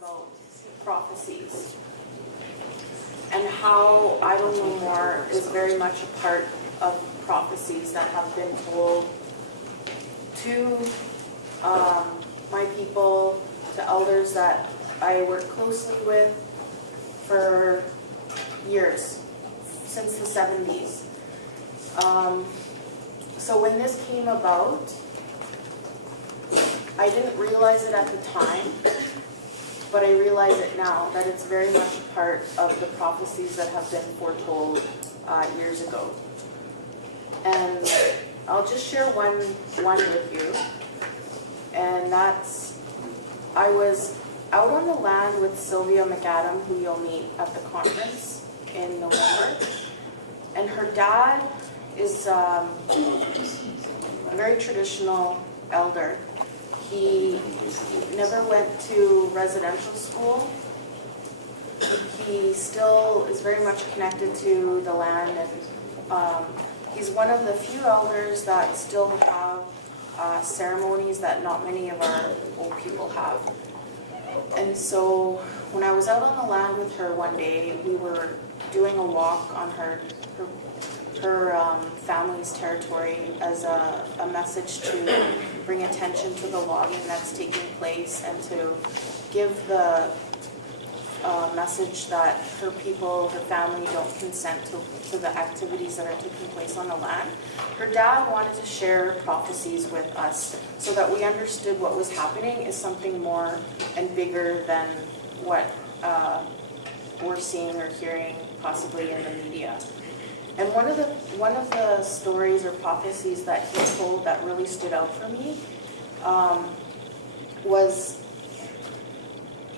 about prophecies and how I Don't Know More is very much a part of prophecies that have been told to my people, to elders that I work closely with for years, since the 70s. So when this came about, I didn't realize it at the time, but I realize it now, that it's very much a part of the prophecies that have been foretold years ago. And I'll just share one with you. And that's, I was out on the land with Sylvia McAdam, who you'll meet at the conference in November. And her dad is a very traditional elder. He never went to residential school. He still is very much connected to the land, and he's one of the few elders that still have ceremonies that not many of our old people have. And so when I was out on the land with her one day, we were doing a walk on her family's territory as a message to bring attention to the logging that's taking place and to give the message that her people, her family don't consent to the activities that are taking place on the land. Her dad wanted to share prophecies with us so that we understood what was happening is something more and bigger than what we're seeing or hearing possibly in the media. And one of the stories or prophecies that he told that really stood out for me was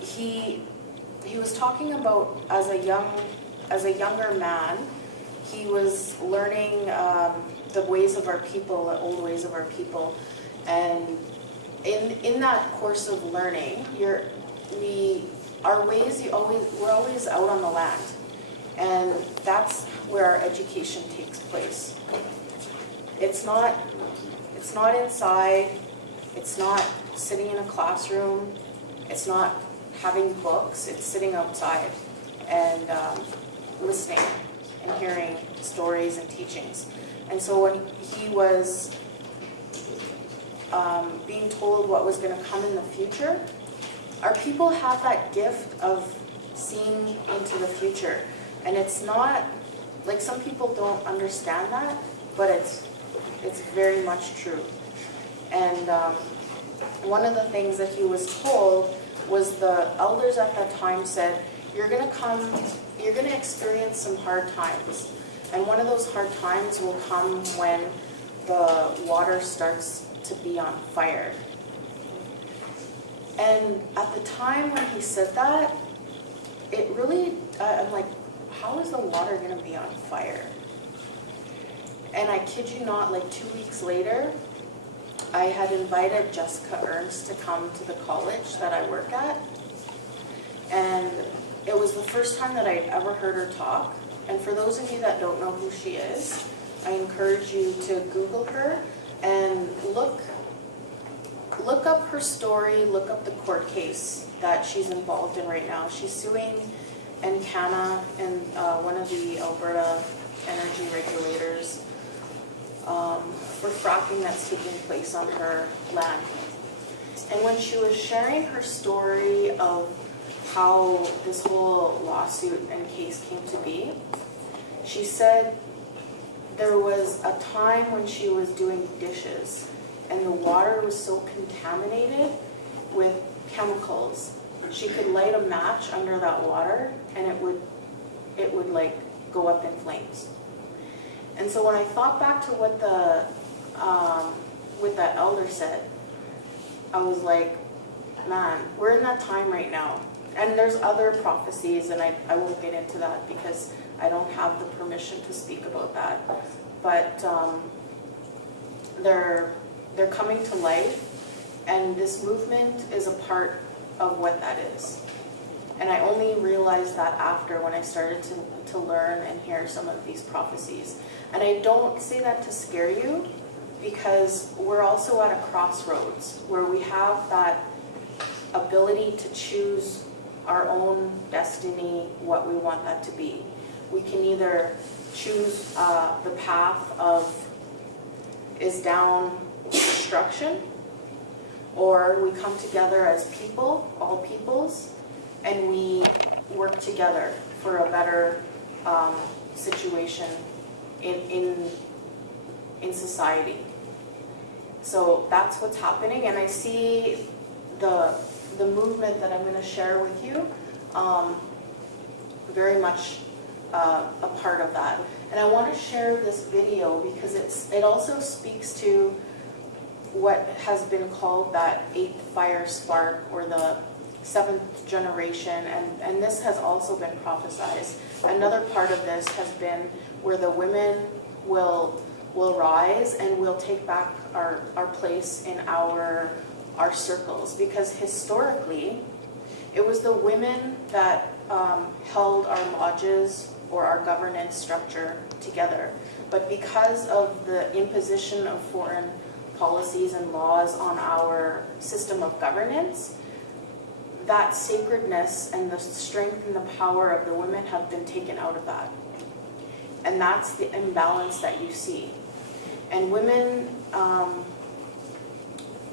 he was talking about as a younger man, he was learning the ways of our people, the old ways of our people, and in that course of learning, we're always out on the land. And that's where our education takes place. It's not inside, it's not sitting in a classroom, it's not having books, it's sitting outside and listening and hearing stories and teachings. And so when he was being told what was going to come in the future, our people have that gift of seeing into the future. And it's not, like, some people don't understand that, but it's very much true. And one of the things that he was told was the elders at that time said, you're going to experience some hard times. And one of those hard times will come when the water starts to be on fire. And at the time when he said that, it really, I'm like, how is the water going to be on fire? And I kid you not, like 2 weeks later, I had invited Jessica Ernst to come to the college that I work at. And it was the first time that I'd ever heard her talk. And for those of you that don't know who she is, I encourage you to Google her and look up her story, look up the court case that she's involved in right now. She's suing Encana and one of the Alberta energy regulators for fracking that's taking place on her land. And when she was sharing her story of how this whole lawsuit and case came to be, she said there was a time when she was doing dishes and the water was so contaminated with chemicals, she could light a match under that water and it would like go up in flames. And so when I thought back to what that elder said, I was like, man, we're in that time right now. And there's other prophecies, and I won't get into that because I don't have the permission to speak about that. But they're coming to life, and this movement is a part of what that is. And I only realized that after when I started to learn and hear some of these prophecies. And I don't say that to scare you, because we're also at a crossroads where we have that ability to choose our own destiny, what we want that to be. We can either choose the path of is down destruction, or we come together as people, all peoples, and we work together for a better situation in society. So that's what's happening, and I see the movement that I'm going to share with you very much a part of that. And I want to share this video because it also speaks to what has been called that 8th fire spark, or the 7th generation, and this has also been prophesized. Another part of this has been where the women will rise and will take back our place in our circles, because historically it was the women that held our lodges or our governance structure together. But because of the imposition of foreign policies and laws on our system of governance, that sacredness and the strength and the power of the women have been taken out of that. And that's the imbalance that you see. And women,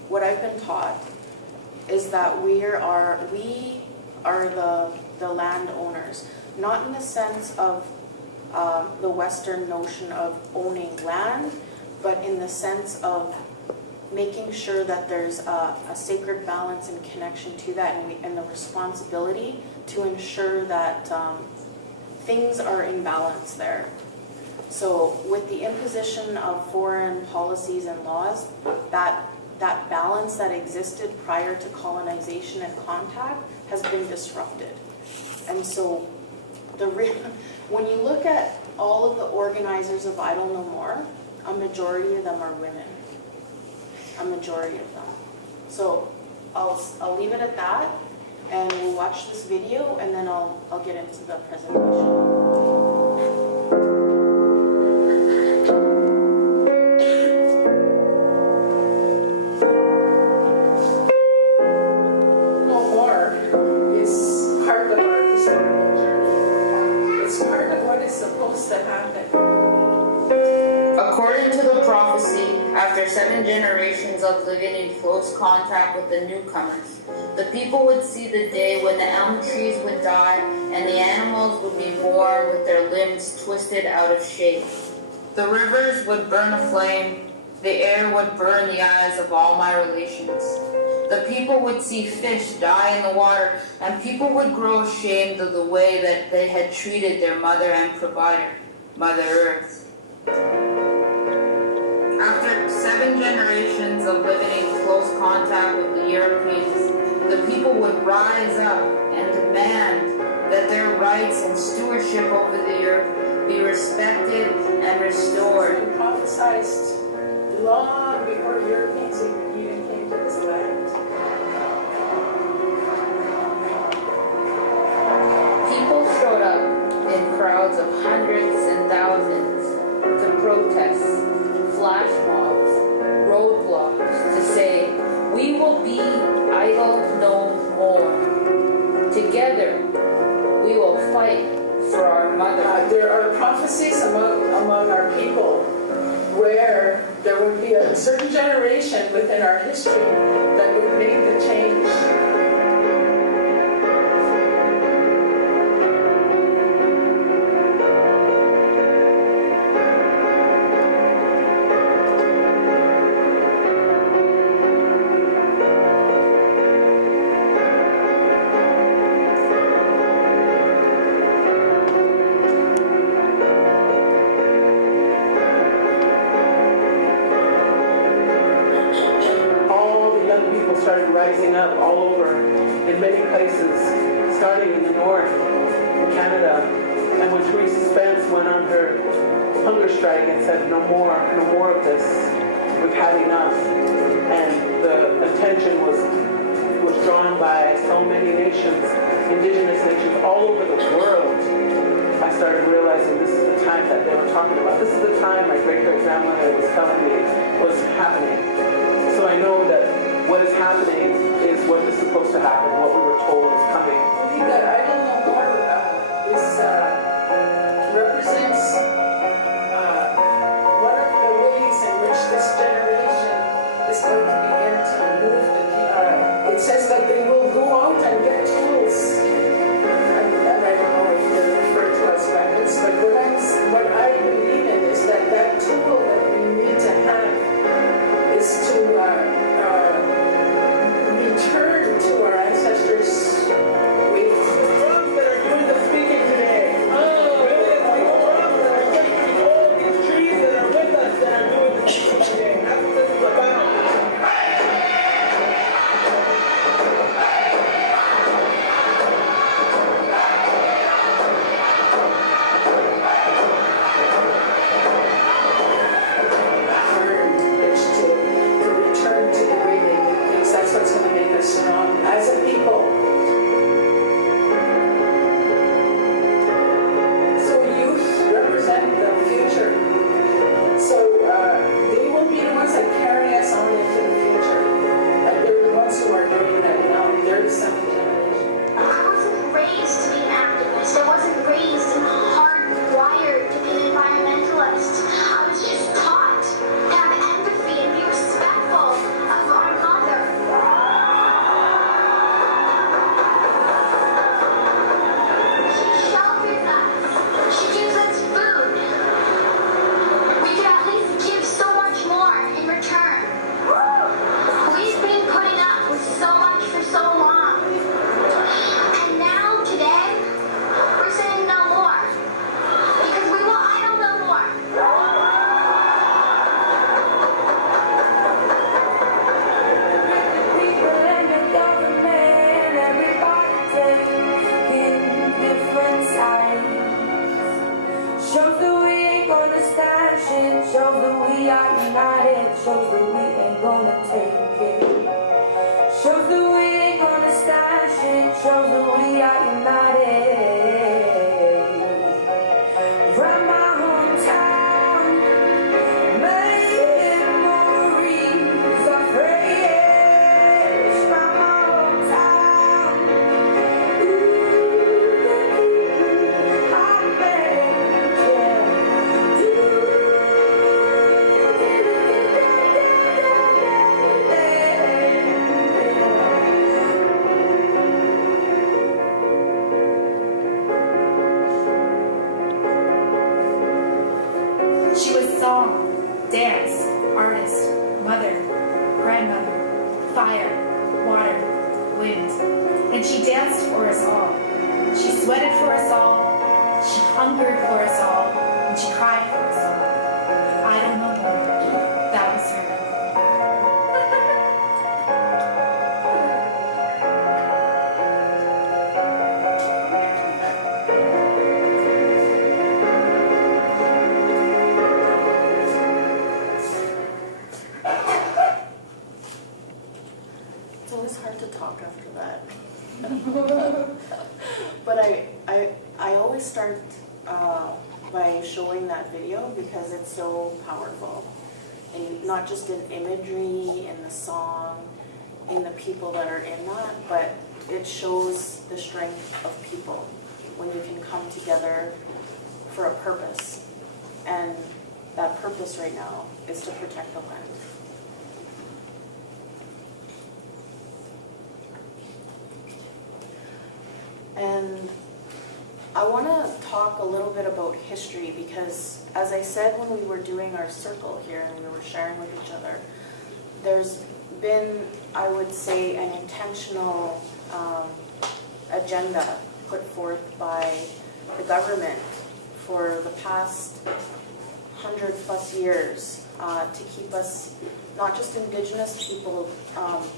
what I've been taught is that we are the landowners, not in the sense of the Western notion of owning land, but in the sense of making sure that there's a sacred balance and connection to that, and the responsibility to ensure that things are in balance there. So with the imposition of foreign policies and laws, that balance that existed prior to colonization and contact has been disrupted. And so when you look at all of the organizers of Idle No More, a majority of them are women. A majority of them. So I'll leave it at that, and we'll watch this video, and then I'll get into the presentation. According to the prophecy, after 7 generations of living in close contact with the newcomers, the people would see the day when the elm trees would die and the animals would be born with their limbs twisted out of shape. The rivers would burn aflame, the air would burn the eyes of all my relations. The people would see fish die in the water, and people would grow ashamed of the way that they had treated their mother and provider, Mother Earth. After 7 generations of living in close contact with the Europeans, the people would rise up and demand that their rights and stewardship over the earth be respected and restored. It was prophesized long before Europeans even came to this land. People showed up in crowds of hundreds and thousands to protest, flash mobs, roadblocks, to say, we will be idle no more. Together, we will fight for our mother. There are prophecies among our people where there would be a certain generation within our history that would make the change. Started rising up all over in many places, starting in the north, in Canada. And when Teresa Spence went on her hunger strike and said, no more of this, we've had enough. And the attention was drawn by so many nations, indigenous nations all over the world. I started realizing this is the time that they were talking about. This is the time my great-great-grandmother was telling me was happening. So I know that what is happening is what is supposed to happen, what we were told is coming. what's going to make us strong as a people. So youth represent the future. So they will be the ones that carry us on into the future. And they're the ones who are doing that now. They're the seventh generation. I wasn't raised to be an activist. I wasn't raised and hardwired to be an environmentalist. I was just taught to have empathy and be respectful of our mother. She shelters us. She gives us food. We could at least give so much more in return. We've been putting up with so much for so long. And now, today, we're saying no more. Because we will idle no more. People and the government, everybody taking different sides. Shows that we ain't gonna stand shit. Shows that we are united. Shows that we ain't gonna take it. Shows that we ain't gonna stand shit. Shows that we are united. From my hometown, memories are fresh. From my hometown, ooh, I met She was song, dance, artist, mother, grandmother, fire, water, wind. And she danced for us all. She sweated for us all. She hungered for us all. And she cried for us all. I don't know more. That was her. It's always hard to talk after that. But I always start by showing that video because it's so powerful. And not just in imagery, in the song, in the people that are in that, but it shows the strength of people when you can come together for a purpose. And that purpose right now is to protect the land. And I want to talk a little bit about history because, as I said when we were doing our circle here and we were sharing with each other, there's been, I would say, an intentional agenda put forth by the government for the past 100+ years to keep us, not just Indigenous people,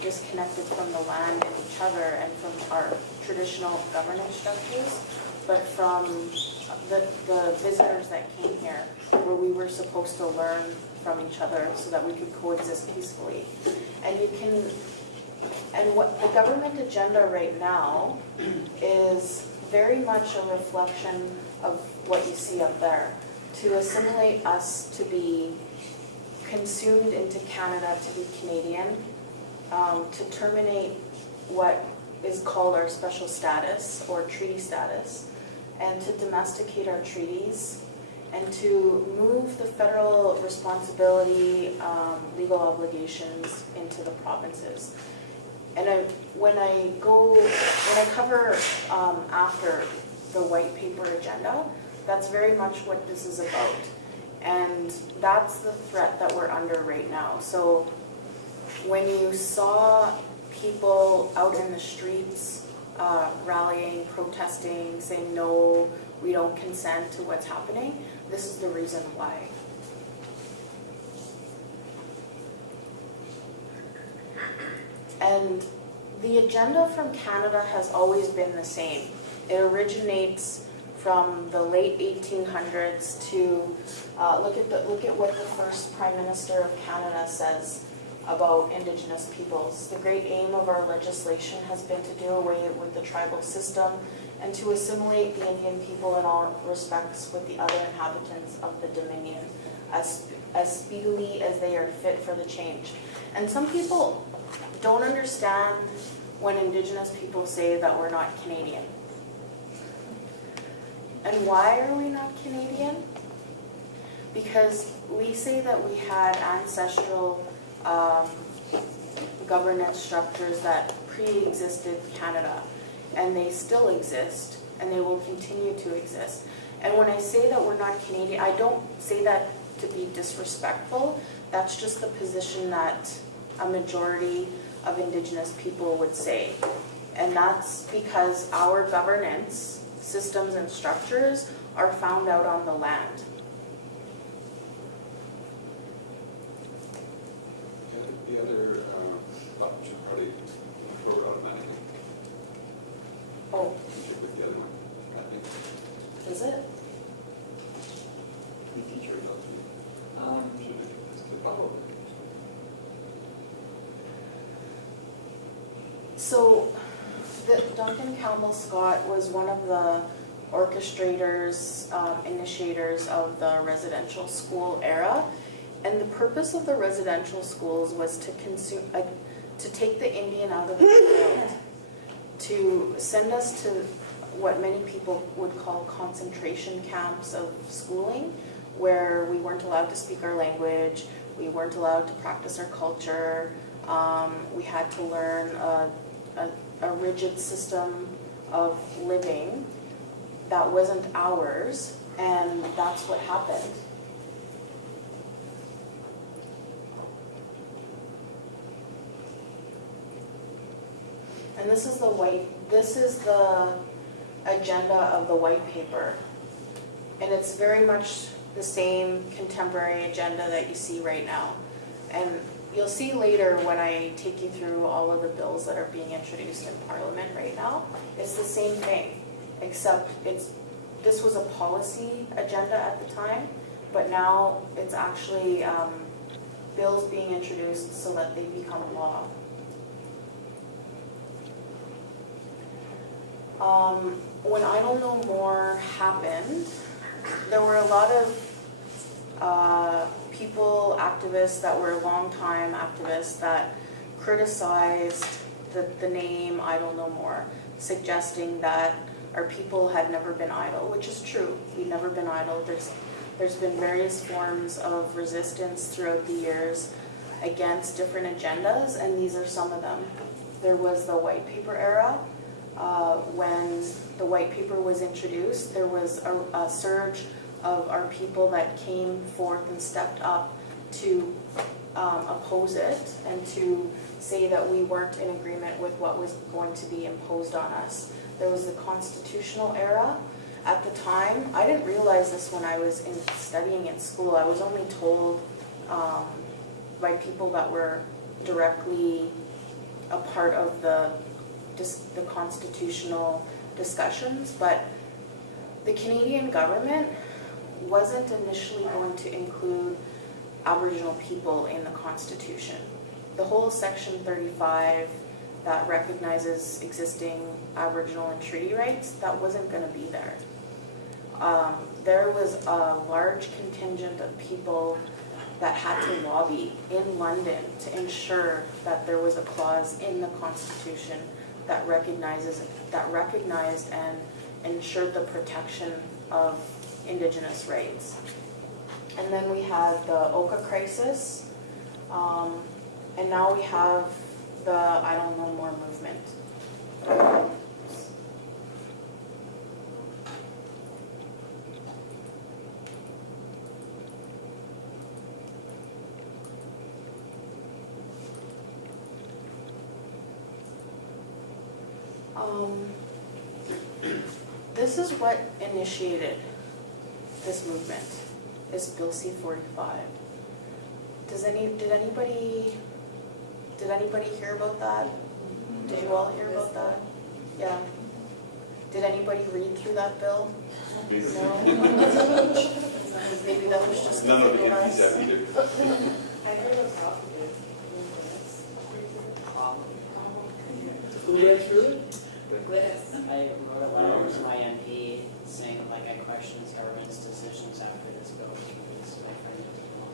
disconnected from the land and each other and from our traditional governance structures, but from the visitors that came here, where we were supposed to learn from each other so that we could coexist peacefully. And what the government agenda right now is very much a reflection of what you see up there, to assimilate us to be consumed into Canada, to be Canadian, to terminate what is called our special status or treaty status, and to domesticate our treaties, and to move the federal responsibility, legal obligations into the provinces. And when I cover after the white paper agenda, that's very much what this is about. And that's the threat that we're under right now. So when you saw people out in the streets rallying, protesting, saying, no, we don't consent to what's happening, this is the reason why. And the agenda from Canada has always been the same. It originates from the late 1800s to look at what the first Prime Minister of Canada says about Indigenous peoples. The great aim of our legislation has been to do away with the tribal system and to assimilate the Indian people in all respects with the other inhabitants of the Dominion as speedily as they are fit for the change. And some people don't understand when Indigenous people say that we're not Canadian. And why are we not Canadian? Because we say that we had ancestral governance structures that pre-existed Canada, and they still exist, and they will continue to exist. And when I say that we're not Canadian, I don't say that to be disrespectful. That's just the position that a majority of Indigenous people would say. And that's because our governance systems and structures are found out on the land. The other option probably throw it automatically. Oh, Check with the other one, I think. is it? The teacher helps me. Should have tested. Oh. So, Duncan Campbell Scott was one of the orchestrators, initiators of the residential school era. And the purpose of the residential schools was to take the Indian out of the child, to send us to what many people would call concentration camps of schooling, where we weren't allowed to speak our language, we weren't allowed to practice our culture, we had to learn a rigid system of living that wasn't ours, and that's what happened. And this is the agenda of the white paper. And it's very much the same contemporary agenda that you see right now. And you'll see later when I take you through all of the bills that are being introduced in Parliament right now, it's the same thing, except this was a policy agenda at the time, but now it's actually bills being introduced so that they become law. When I Don't Know More happened, there were a lot of people, activists that were longtime activists that criticized the name I Don't Know More, suggesting that our people had never been idle, which is true. We've never been idle. There's been various forms of resistance throughout the years against different agendas, and these are some of them. There was the white paper era. When the white paper was introduced, there was a surge of our people that came forth and stepped up to oppose it and to say that we weren't in agreement with what was going to be imposed on us. There was the constitutional era. At the time, I didn't realize this when I was studying in school. I was only told by people that were directly a part of the constitutional discussions, but the Canadian government wasn't initially going to include Aboriginal people in the Constitution. The whole Section 35 that recognizes existing Aboriginal and treaty rights, that wasn't going to be there. There was a large contingent of people that had to lobby in London to ensure that there was a clause in the Constitution that recognized and ensured the protection of Indigenous rights. And then we had the Oka crisis, and now we have the I Don't Know More movement. This is what initiated this movement, is Bill C-45. Did anybody hear about that? Did you all hear about that? Yeah. Did anybody read through that bill? No? Maybe that was just None of the for us. entities have either. I heard about it. Who read through it? I wrote a letter to my MP saying like I question this government's decisions after this bill because my friend didn't know.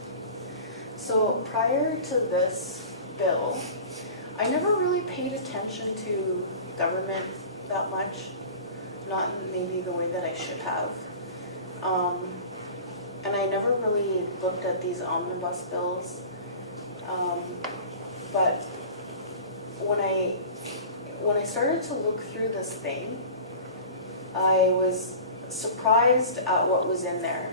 So prior to this bill, I never really paid attention to government that much, not in maybe the way that I should have. And I never really looked at these omnibus bills. But when I started to look through this thing, I was surprised at what was in there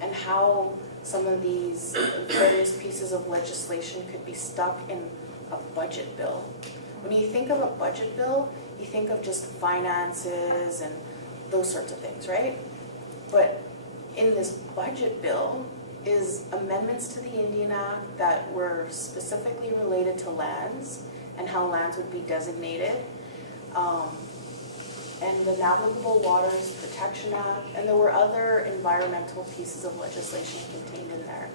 and how some of these various pieces of legislation could be stuck in a budget bill. When you think of a budget bill, you think of just finances and those sorts of things, right? But in this budget bill is amendments to the Indian Act that were specifically related to lands and how lands would be designated, and the Navigable Waters Protection Act, and there were other environmental pieces of legislation contained in there.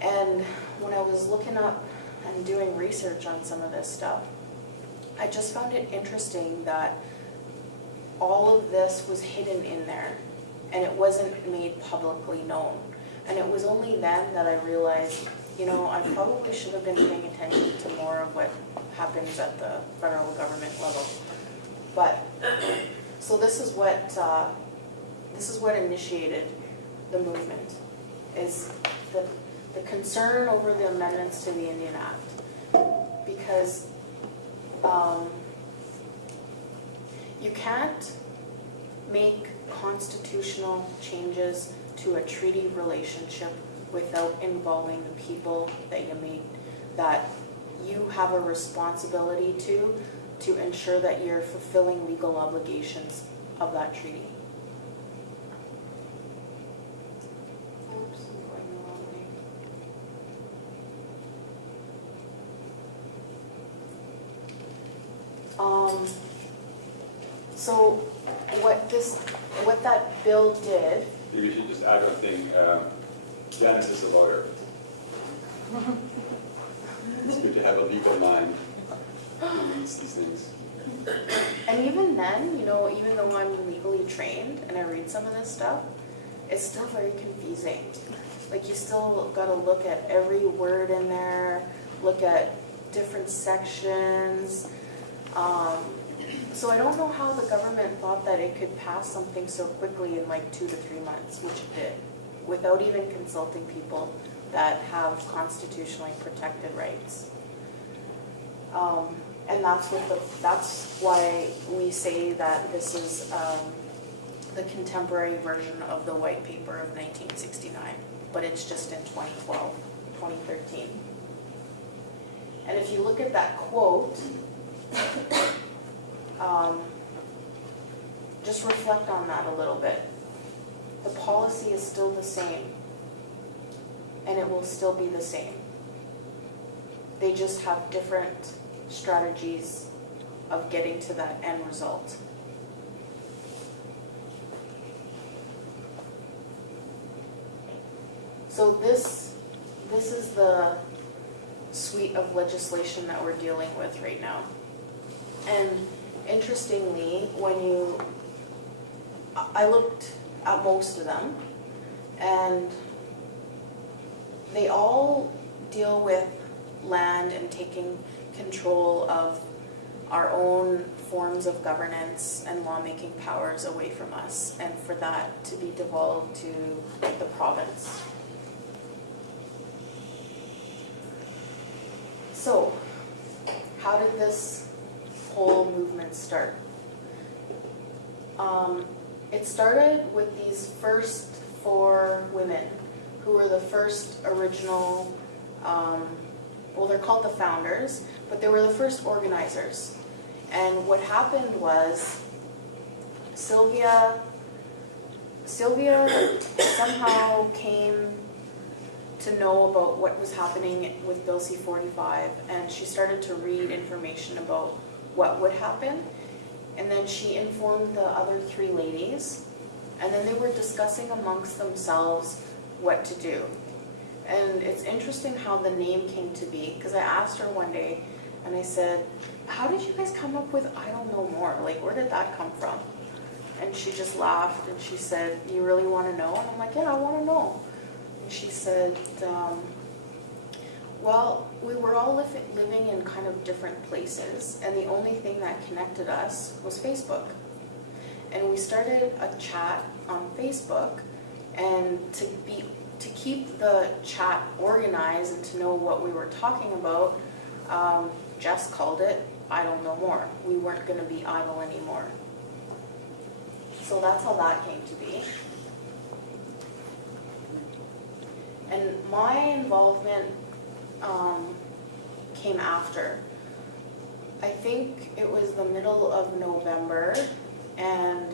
And when I was looking up and doing research on some of this stuff, I just found it interesting that all of this was hidden in there and it wasn't made publicly known. And it was only then that I realized, you know, I probably should have been paying attention to more of what happens at the federal government level. But, so this is what initiated the movement, is the concern over the amendments to the Indian Act. Because you can't make constitutional changes to a treaty relationship without involving the people that you have a responsibility to ensure that you're fulfilling legal obligations of that treaty. Oops, I'm going the wrong way. So what that bill did. Maybe you should just add one thing. Janice is a lawyer. It's good to have a legal mind who reads these things. And even then, you know, even though I'm legally trained and I read some of this stuff, it's still very confusing. Like, you still got to look at every word in there, look at different sections. So I don't know how the government thought that it could pass something so quickly in like 2 to 3 months, which it did, without even consulting people that have constitutionally protected rights. And that's why we say that this is the contemporary version of the white paper of 1969, but it's just in 2012, 2013. And if you look at that quote, just reflect on that a little bit. The policy is still the same, and it will still be the same. They just have different strategies of getting to that end result. So this is the suite of legislation that we're dealing with right now. And interestingly, I looked at most of them, and they all deal with land and taking control of our own forms of governance and lawmaking powers away from us, and for that to be devolved to the province. So, how did this whole movement start? It started with these first 4 women who were the first original, well, they're called the founders, but they were the first organizers. And what happened was Sylvia somehow came to know about what was happening with Bill C-45, and she started to read information about what would happen. And then she informed the other 3 ladies, and then they were discussing amongst themselves what to do. And it's interesting how the name came to be, because I asked her one day, and I said, how did you guys come up with I don't know more? Like, where did that come from? And she just laughed and she said, you really want to know? And I'm like, yeah, I want to know. And she said, well, we were all living in kind of different places, and the only thing that connected us was Facebook. And we started a chat on Facebook, and to keep the chat organized and to know what we were talking about, Jess called it I Don't Know More. We weren't going to be idle anymore. So that's how that came to be. And my involvement came after. I think it was the middle of November, and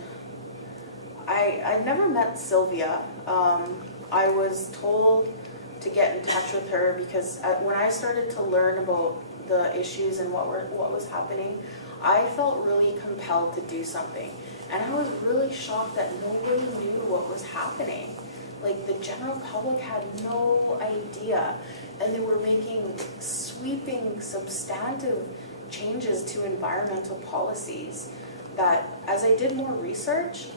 I'd never met Sylvia. I was told to get in touch with her because when I started to learn about the issues and what was happening, I felt really compelled to do something. And I was really shocked that nobody knew what was happening. Like, the general public had no idea. And they were making sweeping, substantive changes to environmental policies that, as I did more research,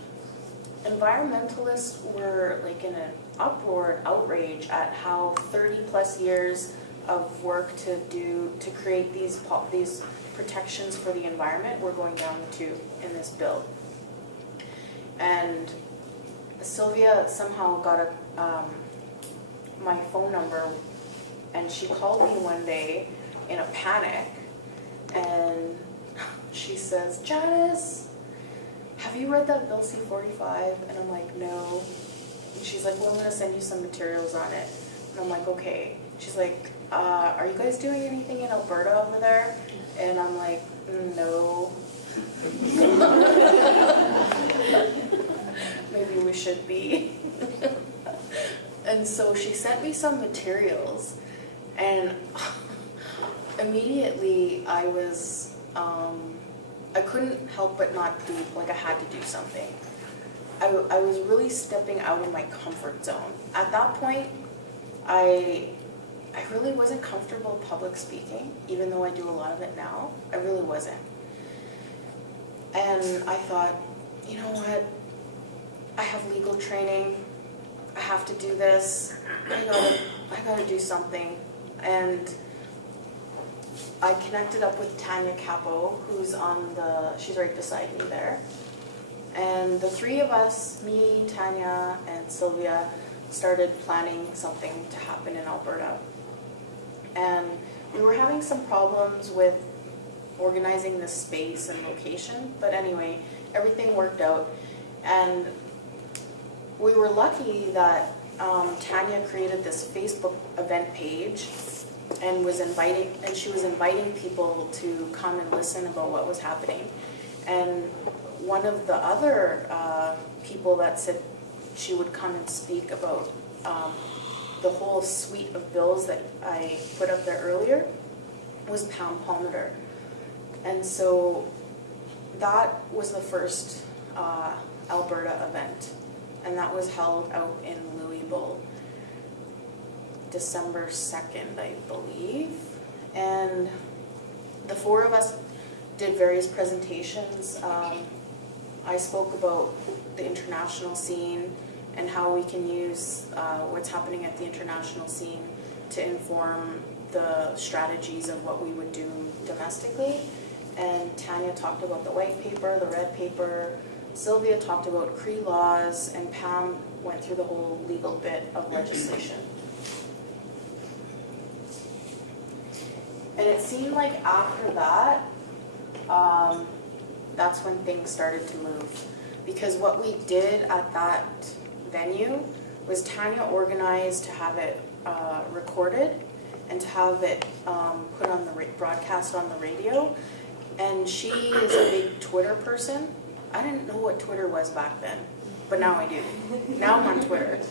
environmentalists were like in an uproar, outrage at how 30 plus years of work to create these protections for the environment were going down the tube in this bill. And Sylvia somehow got my phone number, and she called me one day in a panic, and she says, Janice, have you read that Bill C-45? And I'm like, no. And she's like, well, I'm going to send you some materials on it. And I'm like, okay. She's like, are you guys doing anything in Alberta over there? And I'm like, no. Maybe we should be. And so she sent me some materials, and immediately I was, I couldn't help but not do, like I had to do something. I was really stepping out of my comfort zone. At that point, I really wasn't comfortable public speaking, even though I do a lot of it now. I really wasn't. And I thought, you know what? I have legal training. I have to do this. I gotta do something. And I connected up with Tanya Capo, who's she's right beside me there. And the three of us, me, Tanya, and Sylvia, started planning something to happen in Alberta. And we were having some problems with organizing the space and location, but anyway, everything worked out. And we were lucky that Tanya created this Facebook event page and she was inviting people to come and listen about what was happening. And one of the other people that said she would come and speak about the whole suite of bills that I put up there earlier was Pam Palmater. And so that was the first Alberta event, and that was held out in Louisville, December 2nd, I believe. And the four of us did various presentations. I spoke about the international scene and how we can use what's happening at the international scene to inform the strategies of what we would do domestically. And Tanya talked about the white paper, the red paper. Sylvia talked about Cree laws, and Pam went through the whole legal bit of legislation. And it seemed like after that, that's when things started to move. Because what we did at that venue was Tanya organized to have it recorded and to have it put on the broadcast on the radio. And she is a big Twitter person. I didn't know what Twitter was back then, but now I do. Now I'm on Twitter.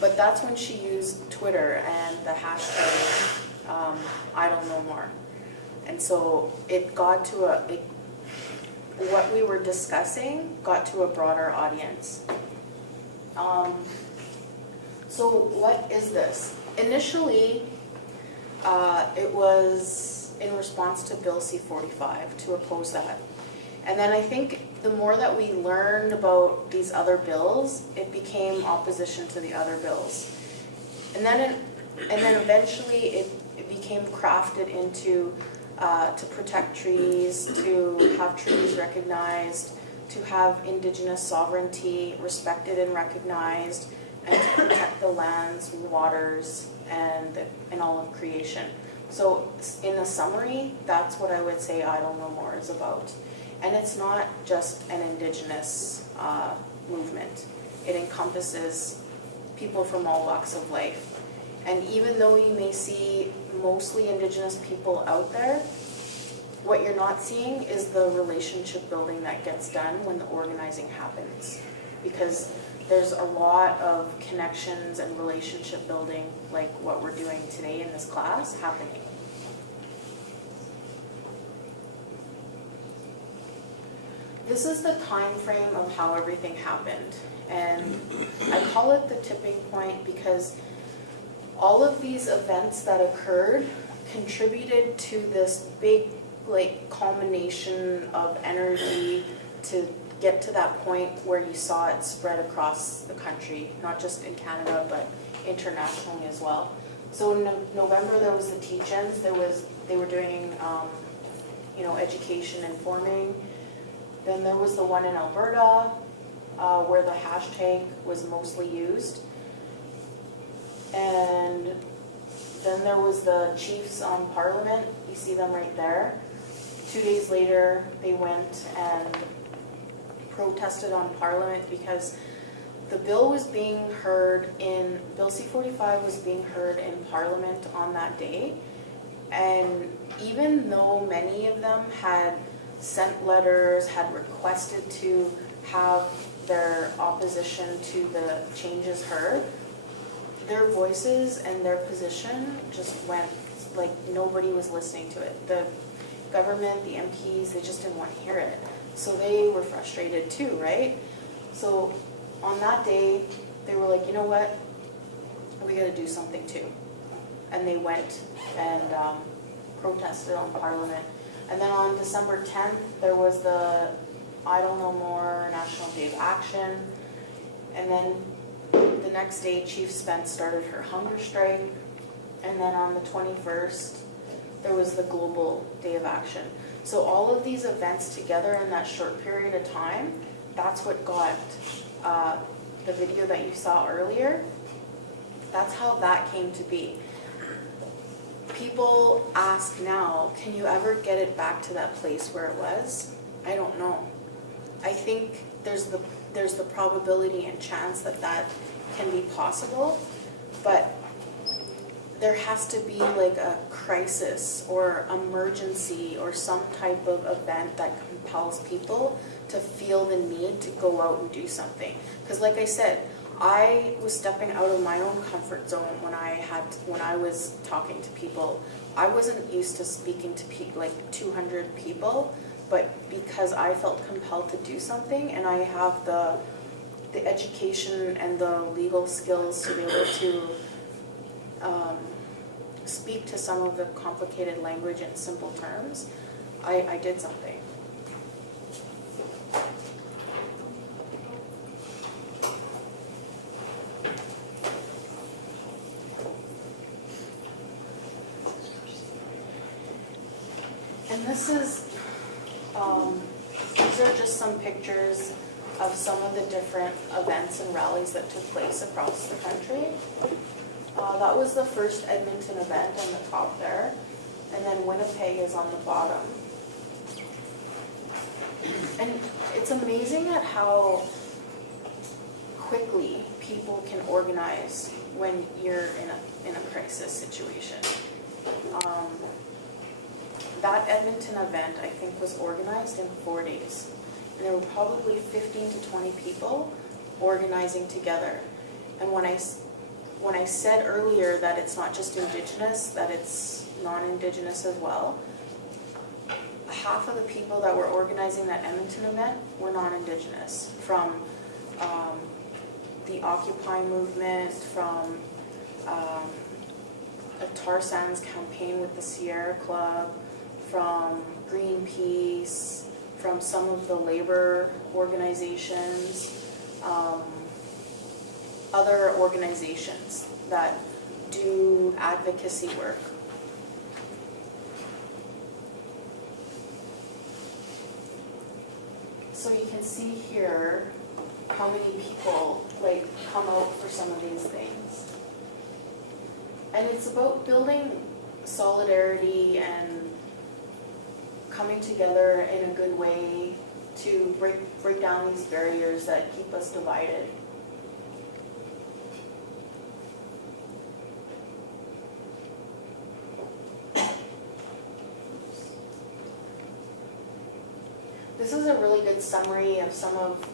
But that's when she used Twitter and the hashtag I don't know more. And so it got to what we were discussing got to a broader audience. So what is this? Initially, it was in response to Bill C-45 to oppose that. And then I think the more that we learned about these other bills, it became opposition to the other bills. And then eventually it became crafted into to protect trees, to have trees recognized, to have Indigenous sovereignty respected and recognized, and to protect the lands, waters, and all of creation. So in a summary, that's what I would say Idle No More is about. And it's not just an Indigenous movement. It encompasses people from all walks of life. And even though you may see mostly Indigenous people out there, what you're not seeing is the relationship building that gets done when the organizing happens. Because there's a lot of connections and relationship building, like what we're doing today in this class, happening. This is the time frame of how everything happened. And I call it the tipping point because all of these events that occurred contributed to this big culmination of energy to get to that point where you saw it spread across the country, not just in Canada, but internationally as well. So in November, there was the teach-ins. They were doing, education and forming. Then there was the one in Alberta, where the hashtag was mostly used. And then there was the Chiefs on Parliament. You see them right there. 2 days later, they went and protested on Parliament because the bill was being heard Bill C-45 was being heard in Parliament on that day. And even though many of them had sent letters, had requested to have their opposition to the changes heard, their voices and their position just went, nobody was listening to it. The government, the MPs, they just didn't want to hear it. So they were frustrated too, right? So on that day, they were like, you know what, we got to do something too. And they went and protested on Parliament. And then on December 10th, there was the Idle No More National Day of Action. And then the next day, Chief Spence started her hunger strike. And then on the 21st, there was the Global Day of Action. So all of these events together in that short period of time, that's what got the video that you saw earlier. That's how that came to be. People ask now, can you ever get it back to that place where it was? I don't know. I think there's the probability and chance that can be possible, but there has to be a crisis or emergency or some type of event that compels people to feel the need to go out and do something. Because like I said, I was stepping out of my own comfort zone when I was talking to people. I wasn't used to speaking to 200 people, but because I felt compelled to do something, and I have the education and the legal skills to be able to speak to some of the complicated language in simple terms, I did something. And these are just some pictures of some of the different events and rallies that took place across the country. That was the first Edmonton event on the top there, and then Winnipeg is on the bottom. And it's amazing at how quickly people can organize when you're in a crisis situation. That Edmonton event, I think, was organized in 4 days. And there were probably 15 to 20 people organizing together. And when I said earlier that it's not just Indigenous, that it's non-Indigenous as well, half of the people that were organizing that Edmonton event were non-Indigenous, from the Occupy movement, from a tar sands campaign with the Sierra Club, from Greenpeace, from some of the labor organizations, other organizations that do advocacy work. So you can see here how many people like come out for some of these things. And it's about building solidarity and coming together in a good way to break down these barriers that keep us divided. This is a really good summary of some of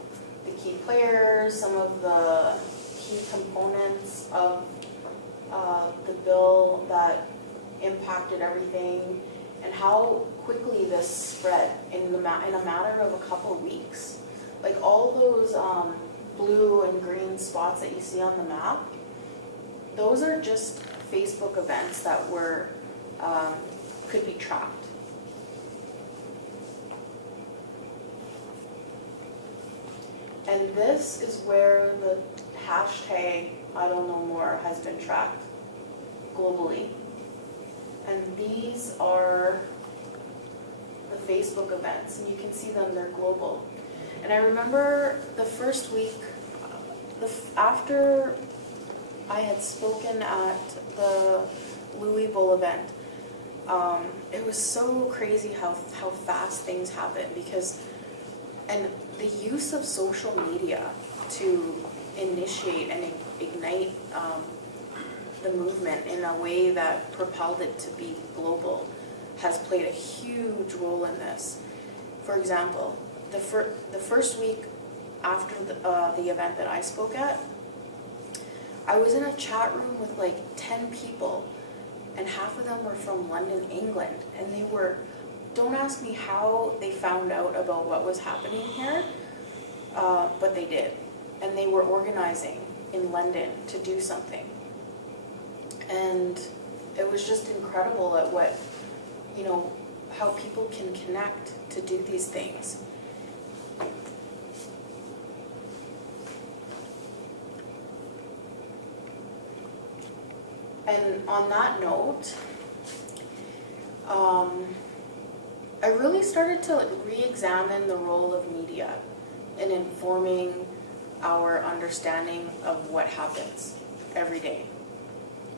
the key players, some of the key components of the bill that impacted everything, and how quickly this spread in a matter of a couple of weeks. Like all those blue and green spots that you see on the map, those are just Facebook events that were could be tracked. And this is where the hashtag I don't know more has been tracked globally. And these are the Facebook events, and you can see them, they're global. And I remember the first week, after I had spoken at the Louisville event, it was so crazy how fast things happen, and the use of social media to initiate and ignite the movement in a way that propelled it to be global has played a huge role in this. For example, the first week after the event that I spoke at, I was in a chat room with like 10 people, and half of them were from London, England, and they were, don't ask me how they found out about what was happening here, but they did. And they were organizing in London to do something. And it was just incredible at what, how people can connect to do these things. And on that note, I really started to re-examine the role of media in informing our understanding of what happens every day,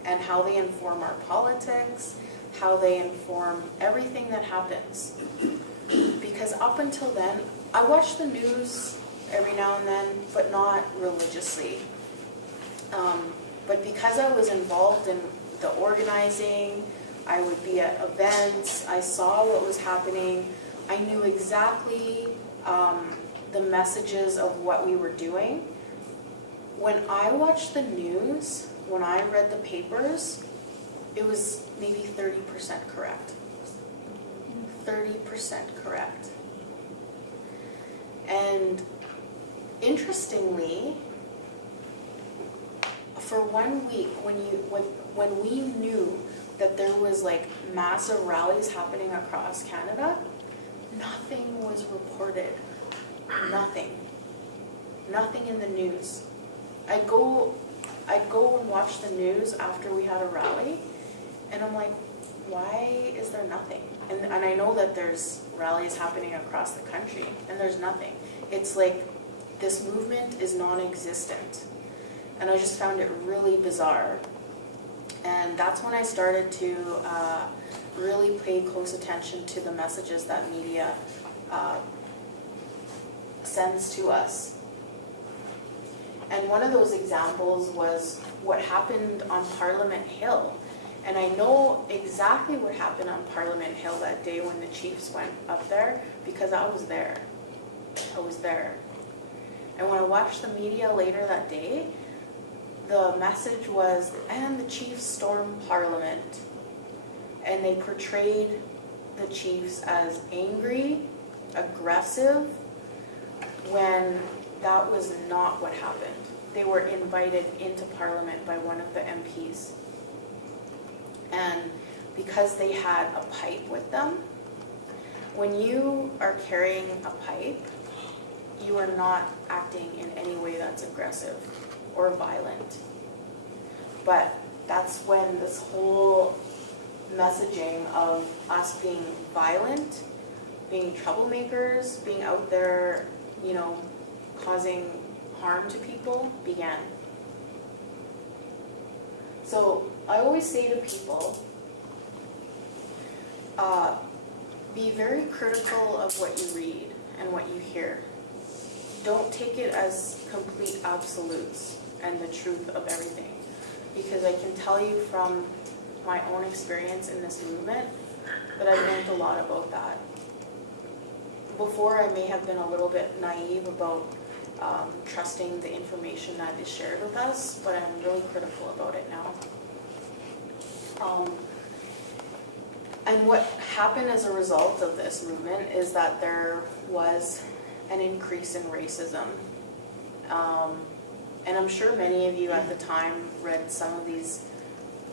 and how they inform our politics, how they inform everything that happens. Because up until then, I watched the news every now and then, but not religiously. But because I was involved in the organizing, I would be at events, I saw what was happening, I knew exactly the messages of what we were doing. When I watched the news, when I read the papers, it was maybe 30% correct. 30% correct. And interestingly, for 1 week, when we knew that there was like massive rallies happening across Canada, nothing was reported. Nothing in the news. I'd go and watch the news after we had a rally, and I'm like, why is there nothing? And I know that there's rallies happening across the country, and there's nothing. It's like this movement is non-existent, and I just found it really bizarre. And that's when I started to really pay close attention to the messages that media sends to us. And one of those examples was what happened on Parliament Hill. And I know exactly what happened on Parliament Hill that day when the Chiefs went up there, because I was there. I was there. And when I watched the media later that day, the message was, and the Chiefs stormed Parliament. And they portrayed the Chiefs as angry, aggressive, when that was not what happened. They were invited into Parliament by one of the MPs. And because they had a pipe with them, When you are carrying a pipe, you are not acting in any way that's aggressive or violent. But that's when this whole messaging of us being violent, being troublemakers, being out there, you know, causing harm to people began. So I always say to people, be very critical of what you read and what you hear. Don't take it as complete absolutes and the truth of everything. Because I can tell you from my own experience in this movement that I've learned a lot about that. Before, I may have been a little bit naive about trusting the information that is shared with us, but I'm really critical about it now. And what happened as a result of this movement is that there was an increase in racism. And I'm sure many of you at the time read some of these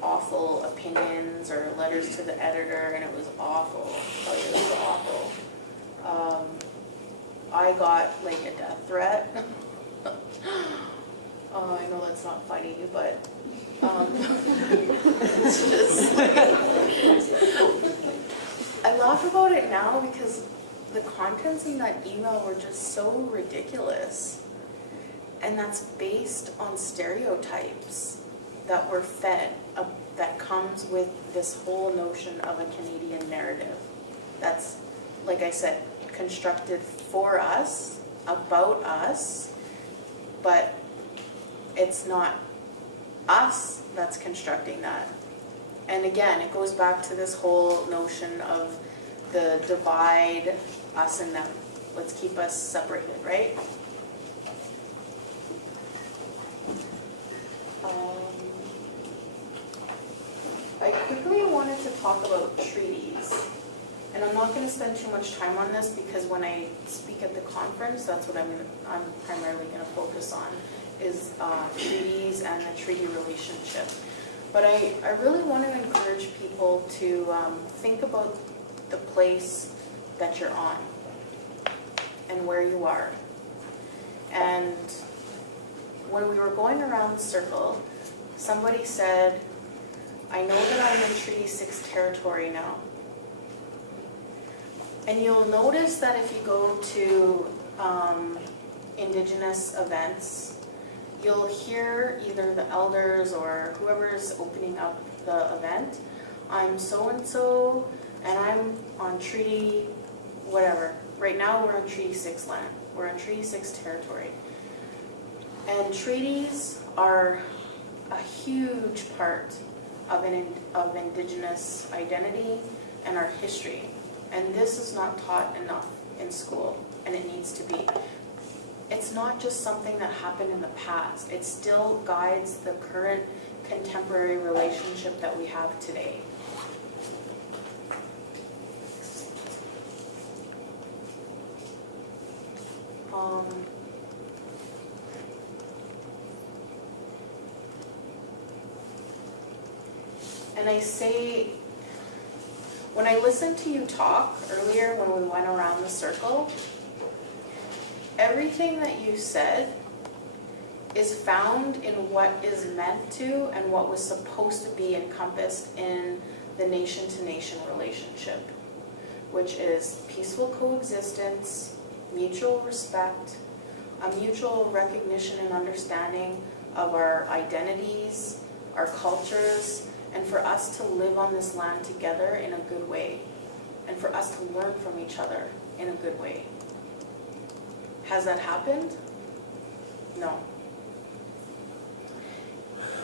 awful opinions or letters to the editor, and it was awful. I'll tell you, it was awful. I got like a death threat. Oh, I know that's not funny, but it's just like, I laugh about it now because the contents in that email were just so ridiculous. And that's based on stereotypes that we're fed, that comes with this whole notion of a Canadian narrative. That's, like I said, constructed for us, about us, but it's not us that's constructing that. And again, it goes back to this whole notion of the divide, us and them. Let's keep us separated, right? I quickly wanted to talk about treaties. And I'm not going to spend too much time on this because when I speak at the conference, that's what I'm primarily going to focus on, is treaties and the treaty relationship. But I really want to encourage people to think about the place that you're on and where you are. And when we were going around the circle, somebody said, I know that I'm in Treaty 6 territory now. And you'll notice that if you go to Indigenous events, you'll hear either the elders or whoever's opening up the event, I'm so-and-so, and I'm on Treaty whatever. Right now we're on Treaty 6 land. We're on Treaty 6 territory. And treaties are a huge part of Indigenous identity and our history. And this is not taught enough in school, and it needs to be. It's not just something that happened in the past. It still guides the current contemporary relationship that we have today. And I say, when I listened to you talk earlier when we went around the circle, everything that you said is found in what is meant to and what was supposed to be encompassed in the nation-to-nation relationship, which is peaceful coexistence, mutual respect, a mutual recognition and understanding of our identities, our cultures, and for us to live on this land together in a good way, and for us to learn from each other in a good way. Has that happened? No.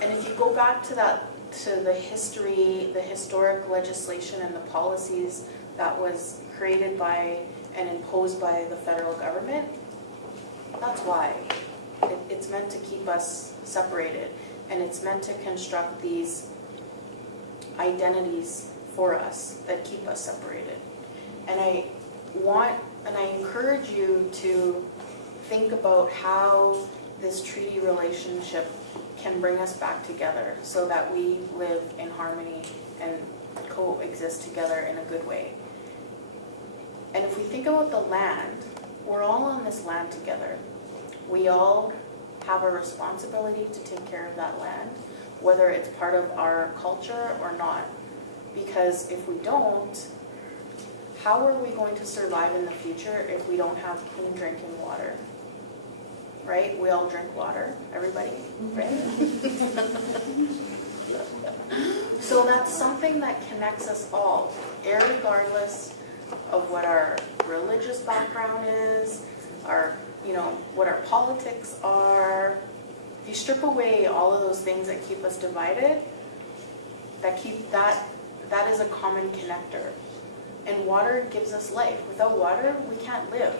And if you go back to the history, the historic legislation and the policies that was created by and imposed by the federal government, that's why. It's meant to keep us separated, and it's meant to construct these identities for us that keep us separated. And I encourage you to think about how this treaty relationship can bring us back together so that we live in harmony and coexist together in a good way. And if we think about the land, we're all on this land together. We all have a responsibility to take care of that land, whether it's part of our culture or not. Because if we don't, how are we going to survive in the future if we don't have clean drinking water? Right? We all drink water, everybody, right? So that's something that connects us all, irregardless of what our religious background is, our, what our politics are. If you strip away all of those things that keep us divided, that is a common connector. And water gives us life. Without water, we can't live.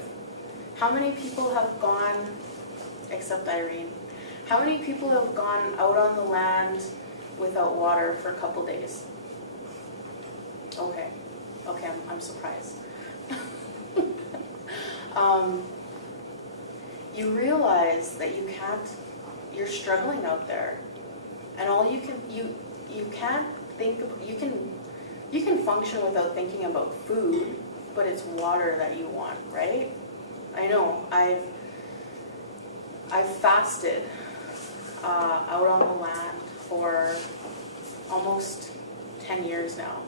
How many people have gone, except Irene, how many people have gone out on the land without water for a couple days? Okay, I'm surprised. You realize that you're struggling out there, and all you can't think, you can function without thinking about food, but it's water that you want, right? I know, I've fasted out on the land for almost 10 years now.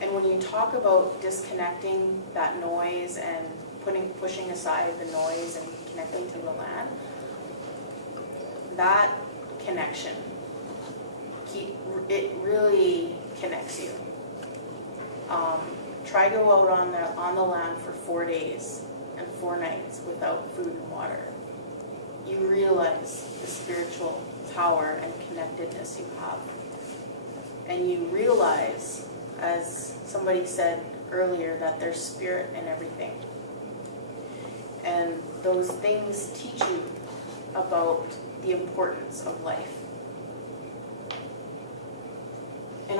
And when you talk about disconnecting that noise and pushing aside the noise and connecting to the land, that connection, it really connects you. Try go out on the land for 4 days and 4 nights without food and water. You realize the spiritual power and connectedness you have. And you realize, as somebody said earlier, that there's spirit in everything. And those things teach you about the importance of life. And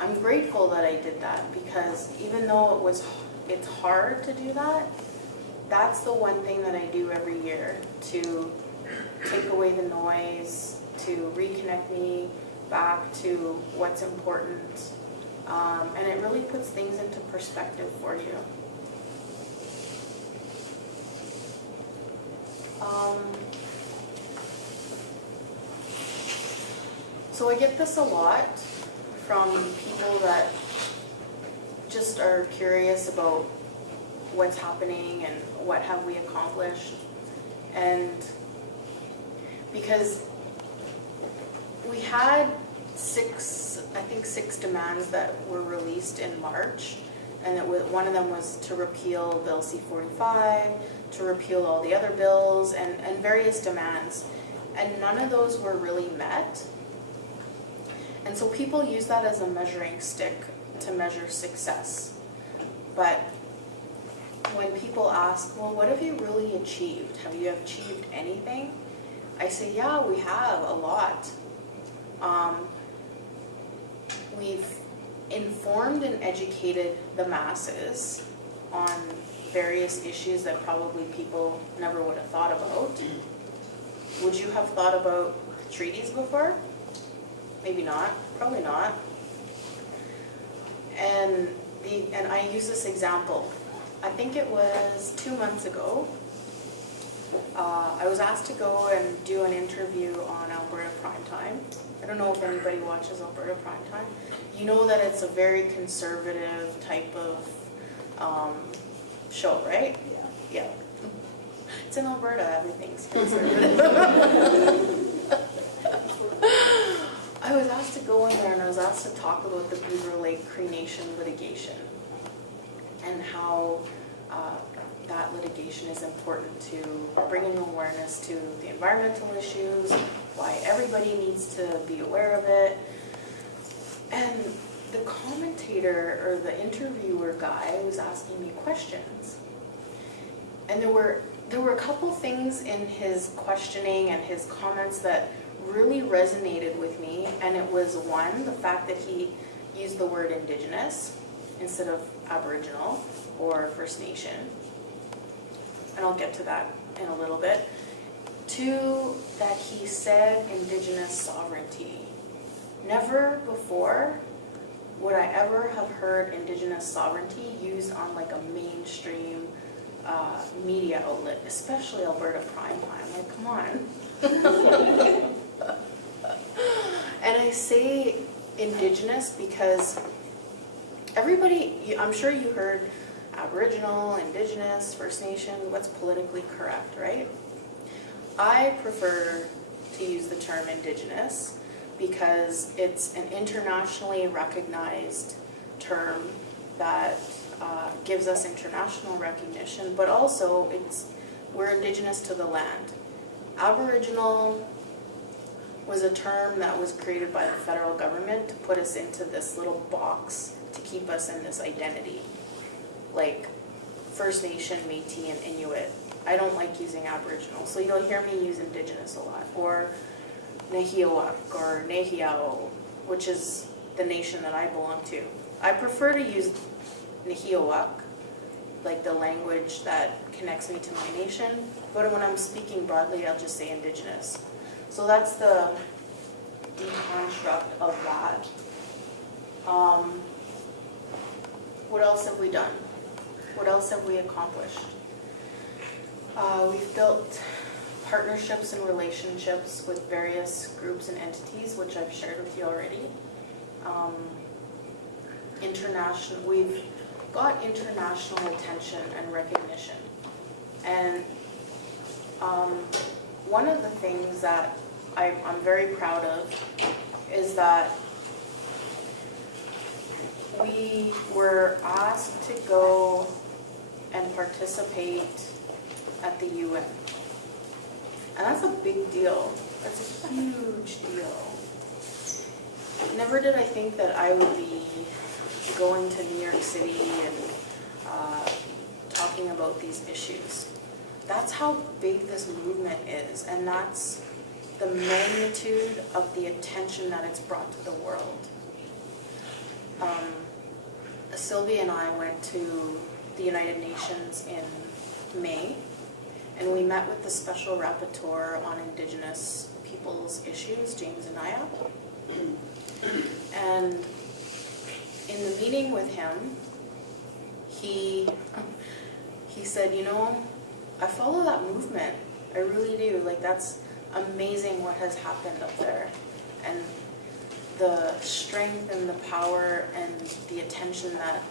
I'm grateful that I did that, because even though it's hard to do that, that's the one thing that I do every year to take away the noise, to reconnect me back to what's important. And it really puts things into perspective for you. So I get this a lot from people that just are curious about what's happening and what have we accomplished. And because we had 6 demands that were released in March, and one of them was to repeal Bill C-45, to repeal all the other bills, and various demands. And none of those were really met. And so people use that as a measuring stick to measure success. But when people ask, well, what have you really achieved? Have you achieved anything? I say, yeah, we have a lot. We've informed and educated the masses on various issues that probably people never would have thought about. Would you have thought about treaties before? Maybe not, probably not. And I use this example. I think it was 2 months ago. I was asked to go and do an interview on Alberta Primetime. I don't know if anybody watches Alberta Primetime. You know that it's a very conservative type of show, right? Yeah. It's in Alberta, everything's conservative. I was asked to go in there, and I was asked to talk about the Beaver Lake Cree Nation litigation and how that litigation is important to bringing awareness to the environmental issues, why everybody needs to be aware of it. And the commentator or the interviewer guy was asking me questions. And there were a couple things in his questioning and his comments that really resonated with me. And it was, one, the fact that he used the word Indigenous instead of Aboriginal or First Nation. And I'll get to that in a little bit. 2, that he said Indigenous sovereignty. Never before would I ever have heard Indigenous sovereignty used on like a mainstream media outlet, especially Alberta Prime Time? Like, come on. And I say Indigenous because everybody, I'm sure you heard Aboriginal, Indigenous, First Nation, what's politically correct, right? I prefer to use the term Indigenous because it's an internationally recognized term that gives us international recognition, but also we're Indigenous to the land. Aboriginal was a term that was created by the federal government to put us into this little box to keep us in this identity. Like First Nation, Métis, and Inuit. I don't like using Aboriginal, so you'll hear me use Indigenous a lot. Or Nehiawak or Nehiao, which is the nation that I belong to. I prefer to use Nehiawak, like the language that connects me to my nation, but when I'm speaking broadly, I'll just say Indigenous. So that's the deconstruct of that. What else have we done? What else have we accomplished? We've built partnerships and relationships with various groups and entities, which I've shared with you already. We've got international attention and recognition. And one of the things that I'm very proud of is that we were asked to go and participate at the UN. And that's a big deal. That's a huge deal. Never did I think that I would be going to New York City and talking about these issues. That's how big this movement is, and that's the magnitude of the attention that it's brought to the world. Sylvia and I went to the United Nations in May, and we met with the Special Rapporteur on Indigenous Peoples Issues, James Anaya. And in the meeting with him, he said, you know, I follow that movement. I really do. Like, that's amazing what has happened up there. And the strength and the power and the attention that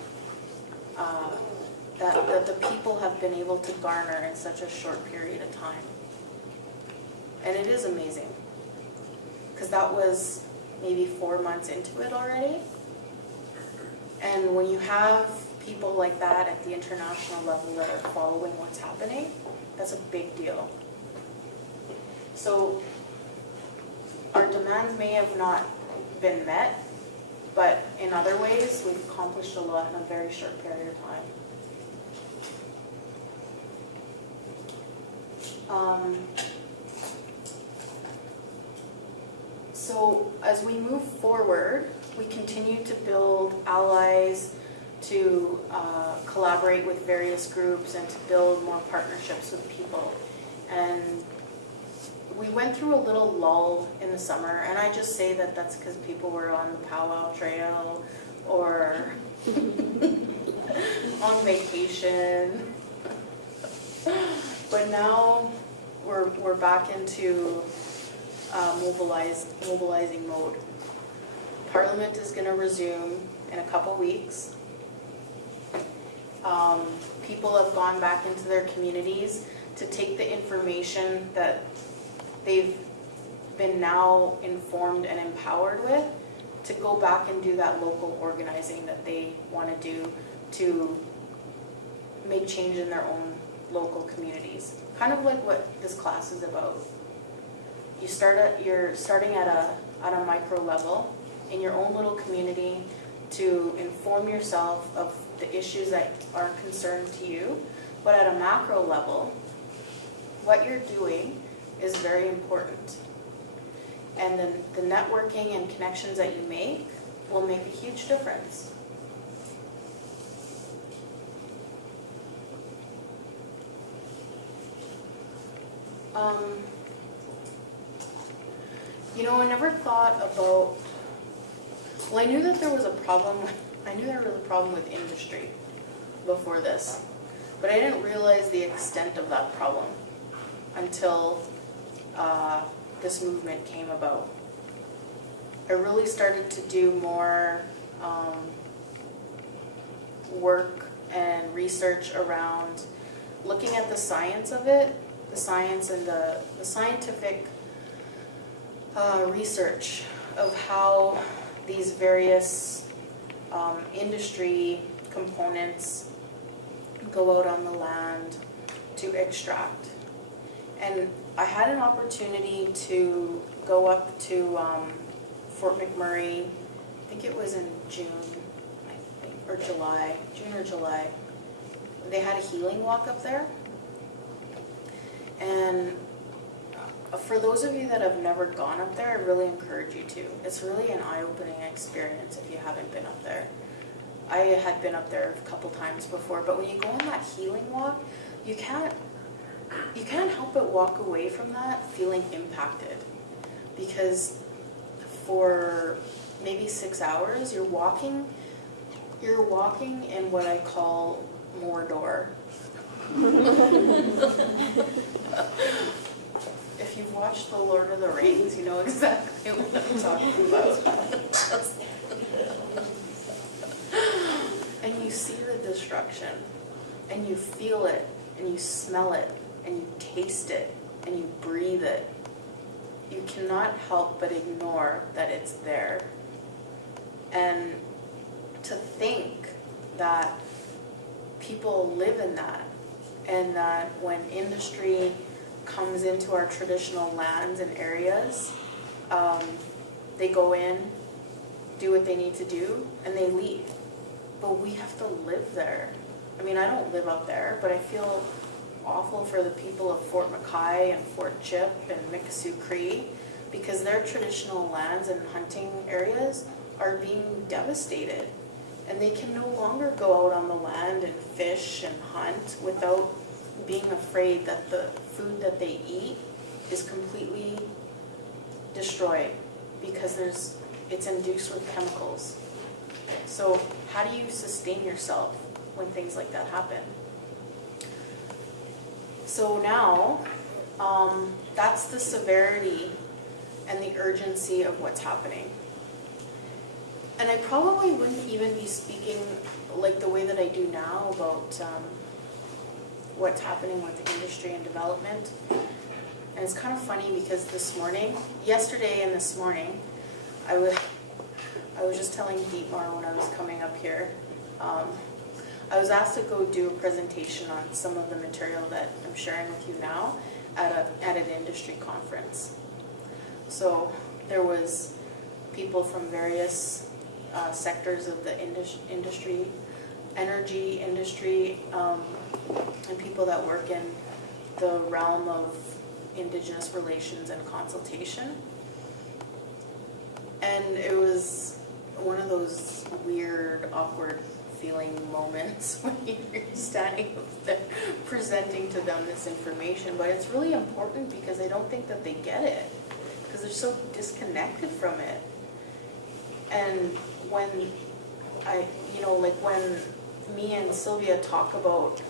that the people have been able to garner in such a short period of time. And it is amazing. Because that was maybe 4 months into it already. And when you have people like that at the international level that are following what's happening, that's a big deal. So our demands may have not been met, but in other ways, we've accomplished a lot in a very short period of time. So as we move forward, we continue to build allies, to collaborate with various groups, and to build more partnerships with people. And we went through a little lull in the summer, and I just say that that's because people were on the powwow trail or on vacation. But now we're back into mobilizing mode. Parliament is going to resume in a couple weeks. People have gone back into their communities to take the information that they've been now informed and empowered with to go back and do that local organizing that they want to do to make change in their own local communities. Kind of like what this class is about. You're starting at a micro level in your own little community to inform yourself of the issues that are concerned to you, but at a macro level, what you're doing is very important. And then the networking and connections that you make will make a huge difference. You know, I never thought about Well, I knew that there was a problem, with industry before this, but I didn't realize the extent of that problem until this movement came about. I really started to do more work and research around looking at the science of it, the science and the scientific research of how these various industry components go out on the land to extract. And I had an opportunity to go up to Fort McMurray, I think it was in June, or July, June or July. They had a healing walk up there. And for those of you that have never gone up there, I really encourage you to. It's really an eye-opening experience if you haven't been up there. I had been up there a couple times before, but when you go on that healing walk, you can't help but walk away from that feeling impacted, because for maybe 6 hours you're walking in what I call Mordor. If you've watched The Lord of the Rings, you know exactly what I'm talking about. And you see the destruction, and you feel it, and you smell it, and you taste it, and you breathe it. You cannot help but ignore that it's there. And to think that people live in that, and that when industry comes into our traditional lands and areas, they go in, do what they need to do, and they leave. But we have to live there. I mean, I don't live up there, but I feel awful for the people of Fort McKay and Fort Chip and Mikisew Cree, because their traditional lands and hunting areas are being devastated. And they can no longer go out on the land and fish and hunt without being afraid that the food that they eat is completely destroyed, because it's induced with chemicals. So how do you sustain yourself when things like that happen? So now, that's the severity and the urgency of what's happening. And I probably wouldn't even be speaking like the way that I do now about what's happening with industry and development. And it's kind of funny because yesterday and this morning, I was just telling Dietmar when I was coming up here, I was asked to go do a presentation on some of the material that I'm sharing with you now at an industry conference. So there was people from various sectors of the industry, energy industry, and people that work in the realm of Indigenous relations and consultation. And it was one of those weird, awkward feeling moments when you're standing up there presenting to them this information. But it's really important because I don't think that they get it, because they're so disconnected from it. And when when me and Sylvia talk about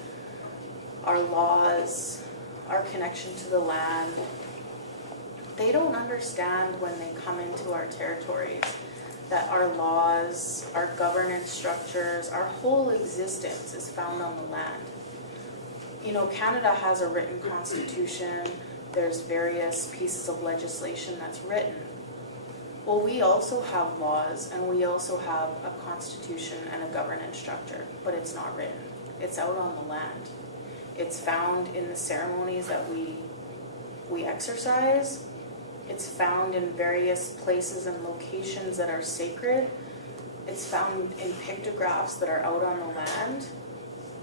our laws, our connection to the land, they don't understand when they come into our territories that our laws, our governance structures, our whole existence is found on the land. You know, Canada has a written constitution, there's various pieces of legislation that's written. Well, we also have laws, and we also have a constitution and a governance structure, but it's not written. It's out on the land. It's found in the ceremonies that we exercise. It's found in various places and locations that are sacred. It's found in pictographs that are out on the land.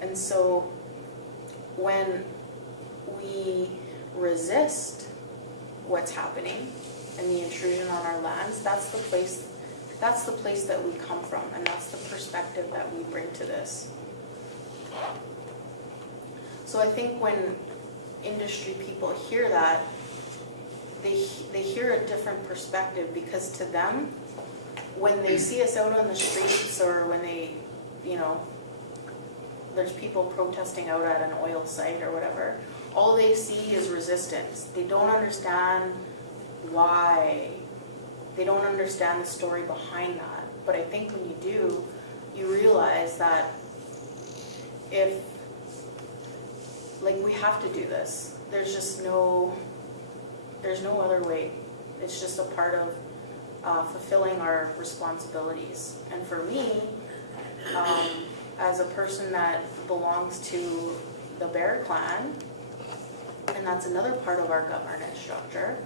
And so when we resist what's happening and the intrusion on our lands, that's the place that we come from, and that's the perspective that we bring to this. So I think when industry people hear that, they hear a different perspective, because to them, when they see us out on the streets, or when they, you know, there's people protesting out at an oil site or whatever, all they see is resistance. They don't understand why. They don't understand the story behind that. But I think when you do, you realize that if, like, we have to do this. There's just no other way. It's just a part of fulfilling our responsibilities. And for me, as a person that belongs to the Bear Clan, and that's another part of our governance structure,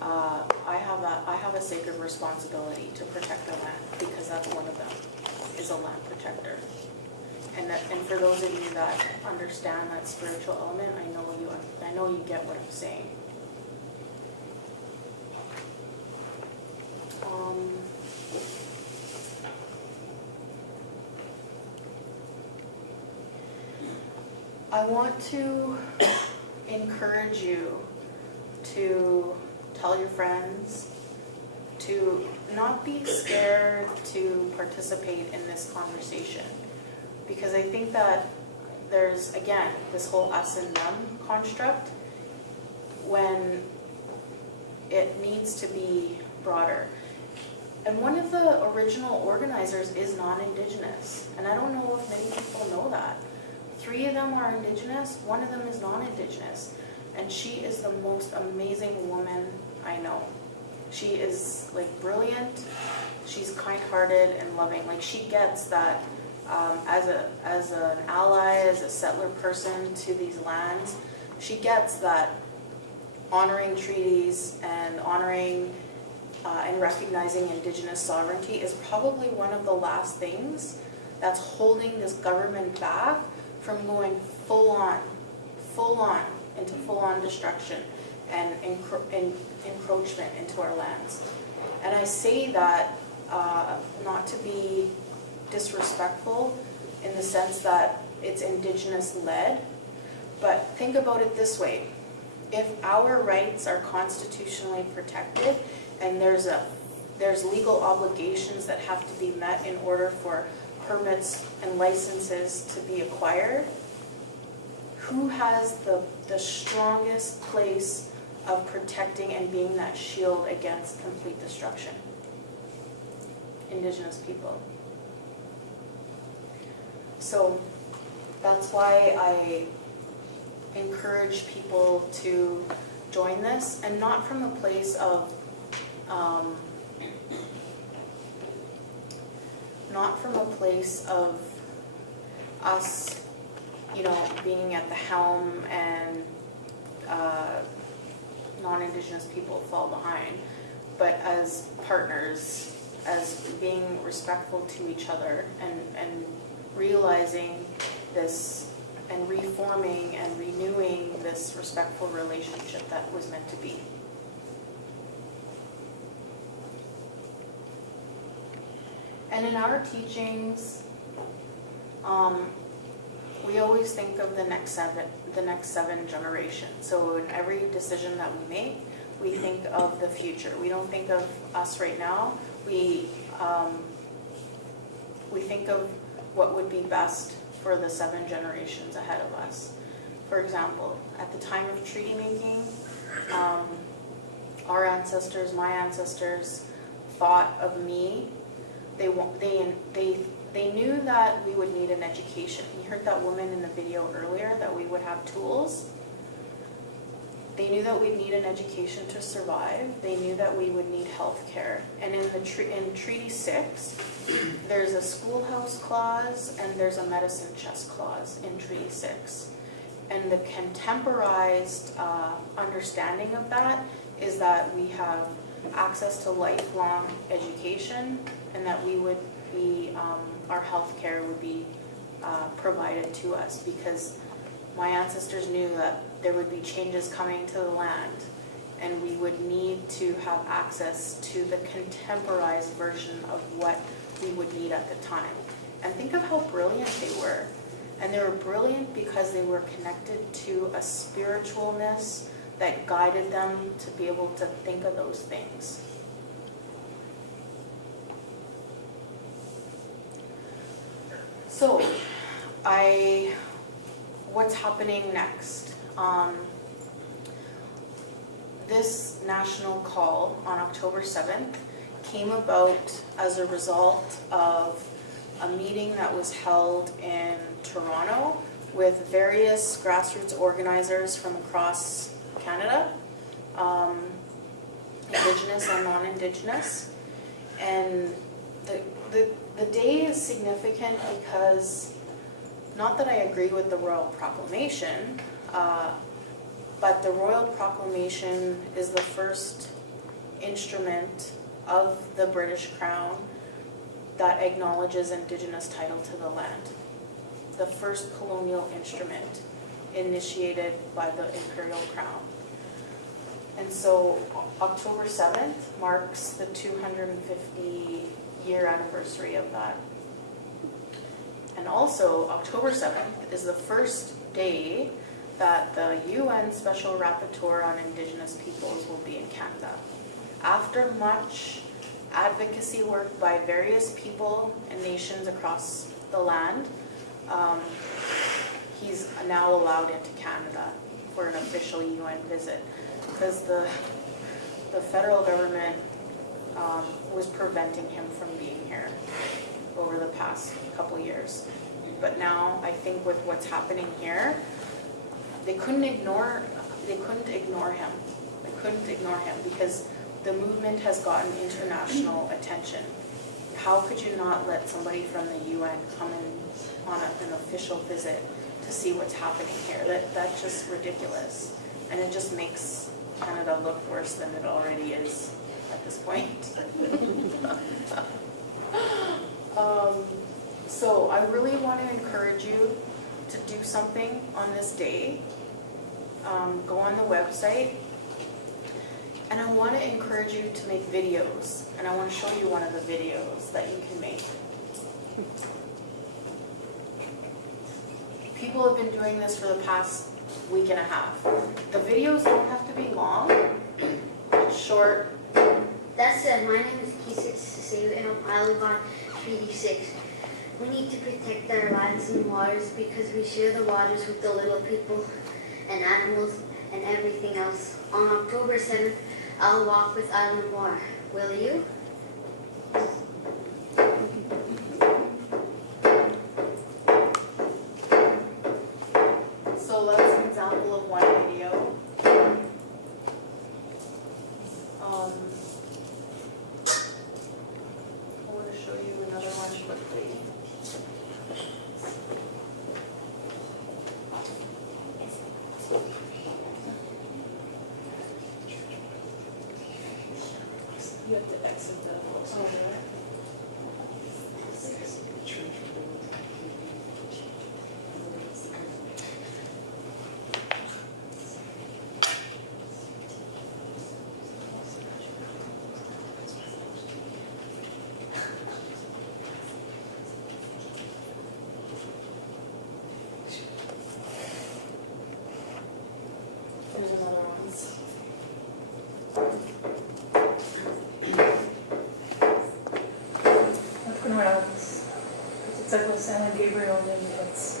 I have a sacred responsibility to protect the land, because that's one of them, is a land protector. And for those of you that understand that spiritual element, I know you get what I'm saying. I want to encourage you to tell your friends, to not be scared to participate in this conversation. Because I think that there's, again, this whole us and them construct, when it needs to be broader. And one of the original organizers is non-Indigenous. And I don't know if many people know that. 3 of them are Indigenous, 1 of them is non-Indigenous. And she is the most amazing woman I know. She is, like, brilliant. She's kind-hearted and loving. Like, she gets that as an ally, as a settler person to these lands, she gets that honoring treaties and honoring and recognizing Indigenous sovereignty is probably one of the last things that's holding this government back from going full on into full-on destruction and encroachment into our lands. And I say that not to be disrespectful in the sense that it's Indigenous-led, but think about it this way. If our rights are constitutionally protected and there's legal obligations that have to be met in order for permits and licenses to be acquired, who has the strongest place of protecting and being that shield against complete destruction? Indigenous people. So that's why I encourage people to join this, and not from a place of us, being at the helm and non-Indigenous people fall behind, but as partners, as being respectful to each other, and realizing this and reforming and renewing this respectful relationship that was meant to be. And in our teachings, we always think of the next seven generations. So in every decision that we make, we think of the future. We don't think of us right now. We think of what would be best for the 7 generations ahead of us. For example, at the time of treaty making, our ancestors, my ancestors, thought of me. They knew that we would need an education. You heard that woman in the video earlier, that we would have tools. They knew that we'd need an education to survive. They knew that we would need health care. And in Treaty 6, there's a schoolhouse clause and there's a medicine chest clause in Treaty 6. And the contemporized understanding of that is that we have access to lifelong education, and that we would be, our health care would be provided to us, because my ancestors knew that there would be changes coming to the land, and we would need to have access to the contemporized version of what we would need at the time. And think of how brilliant they were. And they were brilliant because they were connected to a spiritualness that guided them to be able to think of those things. So, what's happening next? This national call on October 7th came about as a result of a meeting that was held in Toronto with various grassroots organizers from across Canada, Indigenous and non-Indigenous. And the day is significant because, not that I agree with the Royal Proclamation, but the Royal Proclamation is the first instrument of the British Crown that acknowledges Indigenous title to the land. The first colonial instrument initiated by the Imperial Crown. And so October 7th marks the 250-year anniversary of that. And also October 7th is the first day that the UN Special Rapporteur on Indigenous Peoples will be in Canada. After much advocacy work by various people and nations across the land, he's now allowed into Canada for an official UN visit, because the federal government was preventing him from being here over the past couple years. But now I think with what's happening here, they couldn't ignore him. They couldn't ignore him because the movement has gotten international attention. How could you not let somebody from the UN come in on an official visit to see what's happening here? That's just ridiculous. And it just makes Canada look worse than it already is at this point. So I really want to encourage you to do something on this day. Go on the website. And I want to encourage you to make videos. And I want to show you one of the videos that you can make. People have been doing this for the past week and a half. The videos don't have to be long, short. That said, my name is K6 Save and I live on Treaty 6. We need to protect our lands and waters because we share the waters with the little people and animals and everything else. On October 7th, I'll walk with Island Moore. Will you? So that's an example of one video. I want to show you another one quickly. You have to exit the over. There's another one. San Gabriel Nunez.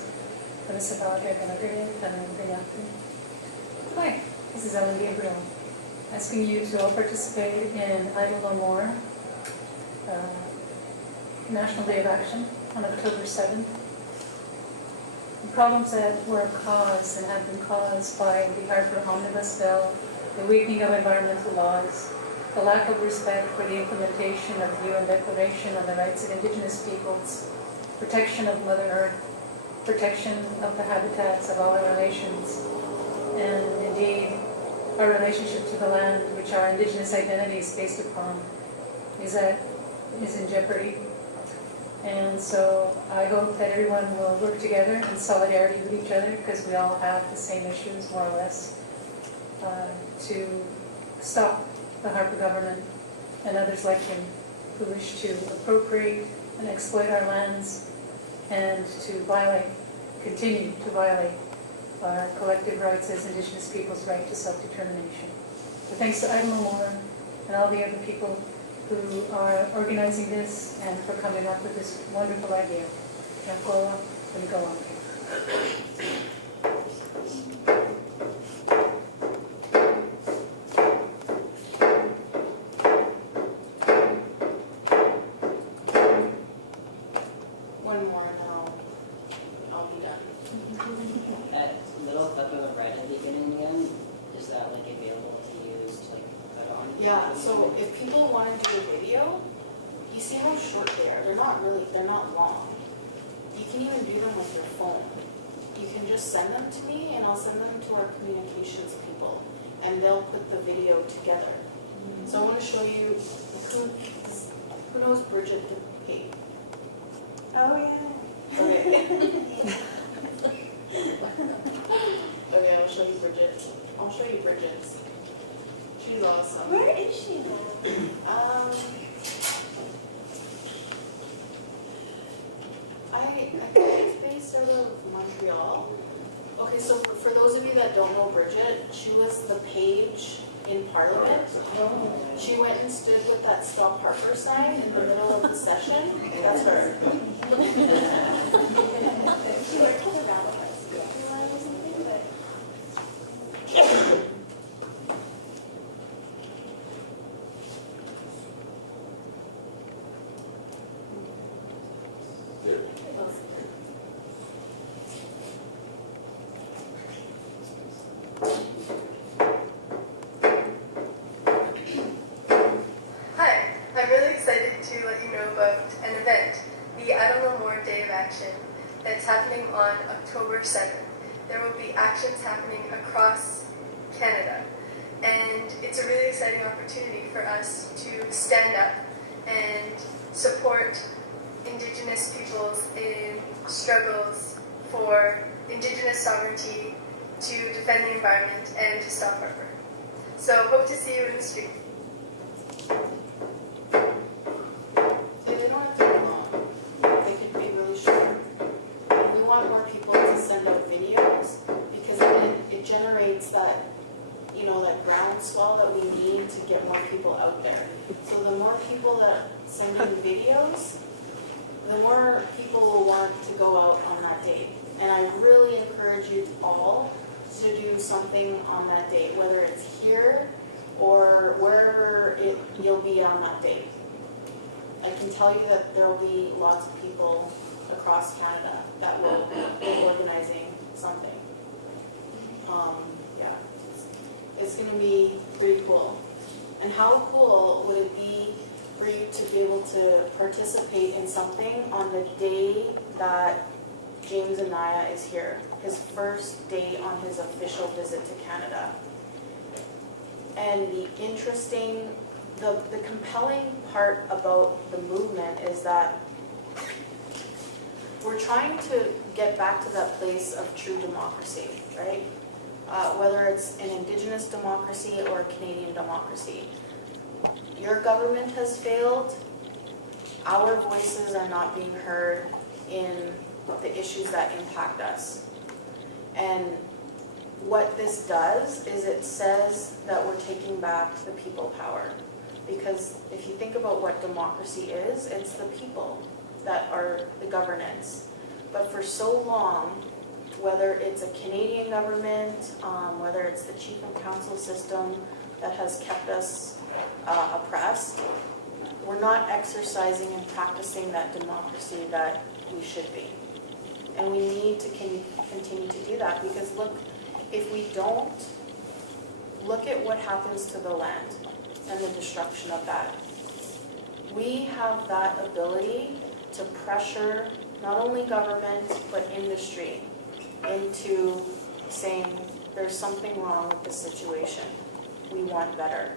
Hi, this is Ellen Gabriel, asking you to all participate in Idle No More, National Day of Action on October 7th. The problems that were caused and have been caused by the Harper Omnibus Bill, the weakening of environmental laws, the lack of respect for the implementation of the UN Declaration on the Rights of Indigenous Peoples, protection of Mother Earth, protection of the habitats of all our relations, and indeed our relationship to the land, which our Indigenous identity is based upon, is in jeopardy. And so I hope that everyone will work together in solidarity with each other, because we all have the same issues, more or less, to stop the Harper government and others like him who wish to appropriate and exploit our lands and to continue to violate our collective rights as Indigenous peoples' right to self-determination. So thanks to Idle No More and all the other people who are organizing this and for coming up with this wonderful idea. can't go on, gonna go on paper. One more and then I'll be done. That little clip of the red at the beginning again, is that like available to use to like put on? Yeah, so if people want to do a video, you see how short they are. They're not long. You can even do them with your phone. You can just send them to me and I'll send them to our communications people and they'll put the video together. So I want to show you who knows Bridget DePay? Oh, yeah. Okay. Okay, I'll show you Bridget. I'll show you Bridget's. She's awesome. Where is she now? I think it's based out of Montreal. Okay, so for those of you that don't know Bridget, she was the page in Parliament. She went and stood with that Stop Harper sign in the middle of the session. That's her. She worked for the Battle House. Or something, but There. Hi, I'm really excited to let you know about an event, the I Don't Know More Day of Action, that's happening on October 7th. There will be actions happening across Canada, and it's a really exciting opportunity for us to stand up and support Indigenous peoples in struggles for Indigenous sovereignty, to defend the environment, and to stop Harper. So hope to see you in the street. They don't have to be long. They could be really short. We want more people to send out videos because it generates that, that groundswell that we need to get more people out there. So the more people that send in videos, the more people will want to go out on that date. And I really encourage you all to do something on that date, whether it's here or wherever you'll be on that date. I can tell you that there will be lots of people across Canada that will be organizing something. Yeah, it's going to be pretty cool. And how cool would it be for you to be able to participate in something on the day that James Anaya is here, his first day on his official visit to Canada. And the compelling part about the movement is that we're trying to get back to that place of true democracy, right? Whether it's an Indigenous democracy or a Canadian democracy. Your government has failed. Our voices are not being heard in the issues that impact us. And what this does is it says that we're taking back the people power. Because if you think about what democracy is, it's the people that are the governance. But for so long, whether it's a Canadian government, whether it's the chief and council system that has kept us oppressed, we're not exercising and practicing that democracy that we should be. And we need to continue to do that because look, if we don't, look at what happens to the land and the destruction of that. We have that ability to pressure not only government but industry into saying there's something wrong with the situation. We want better.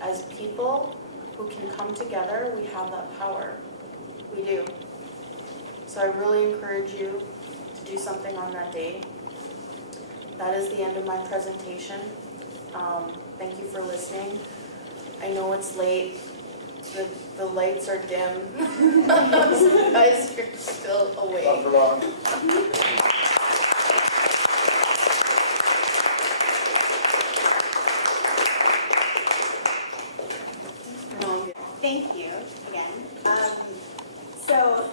As people who can come together, we have that power. We do. So I really encourage you to do something on that day. That is the end of my presentation. Thank you for listening. I know it's late. The lights are dim. You guys are still awake. Not for long. thank you again. So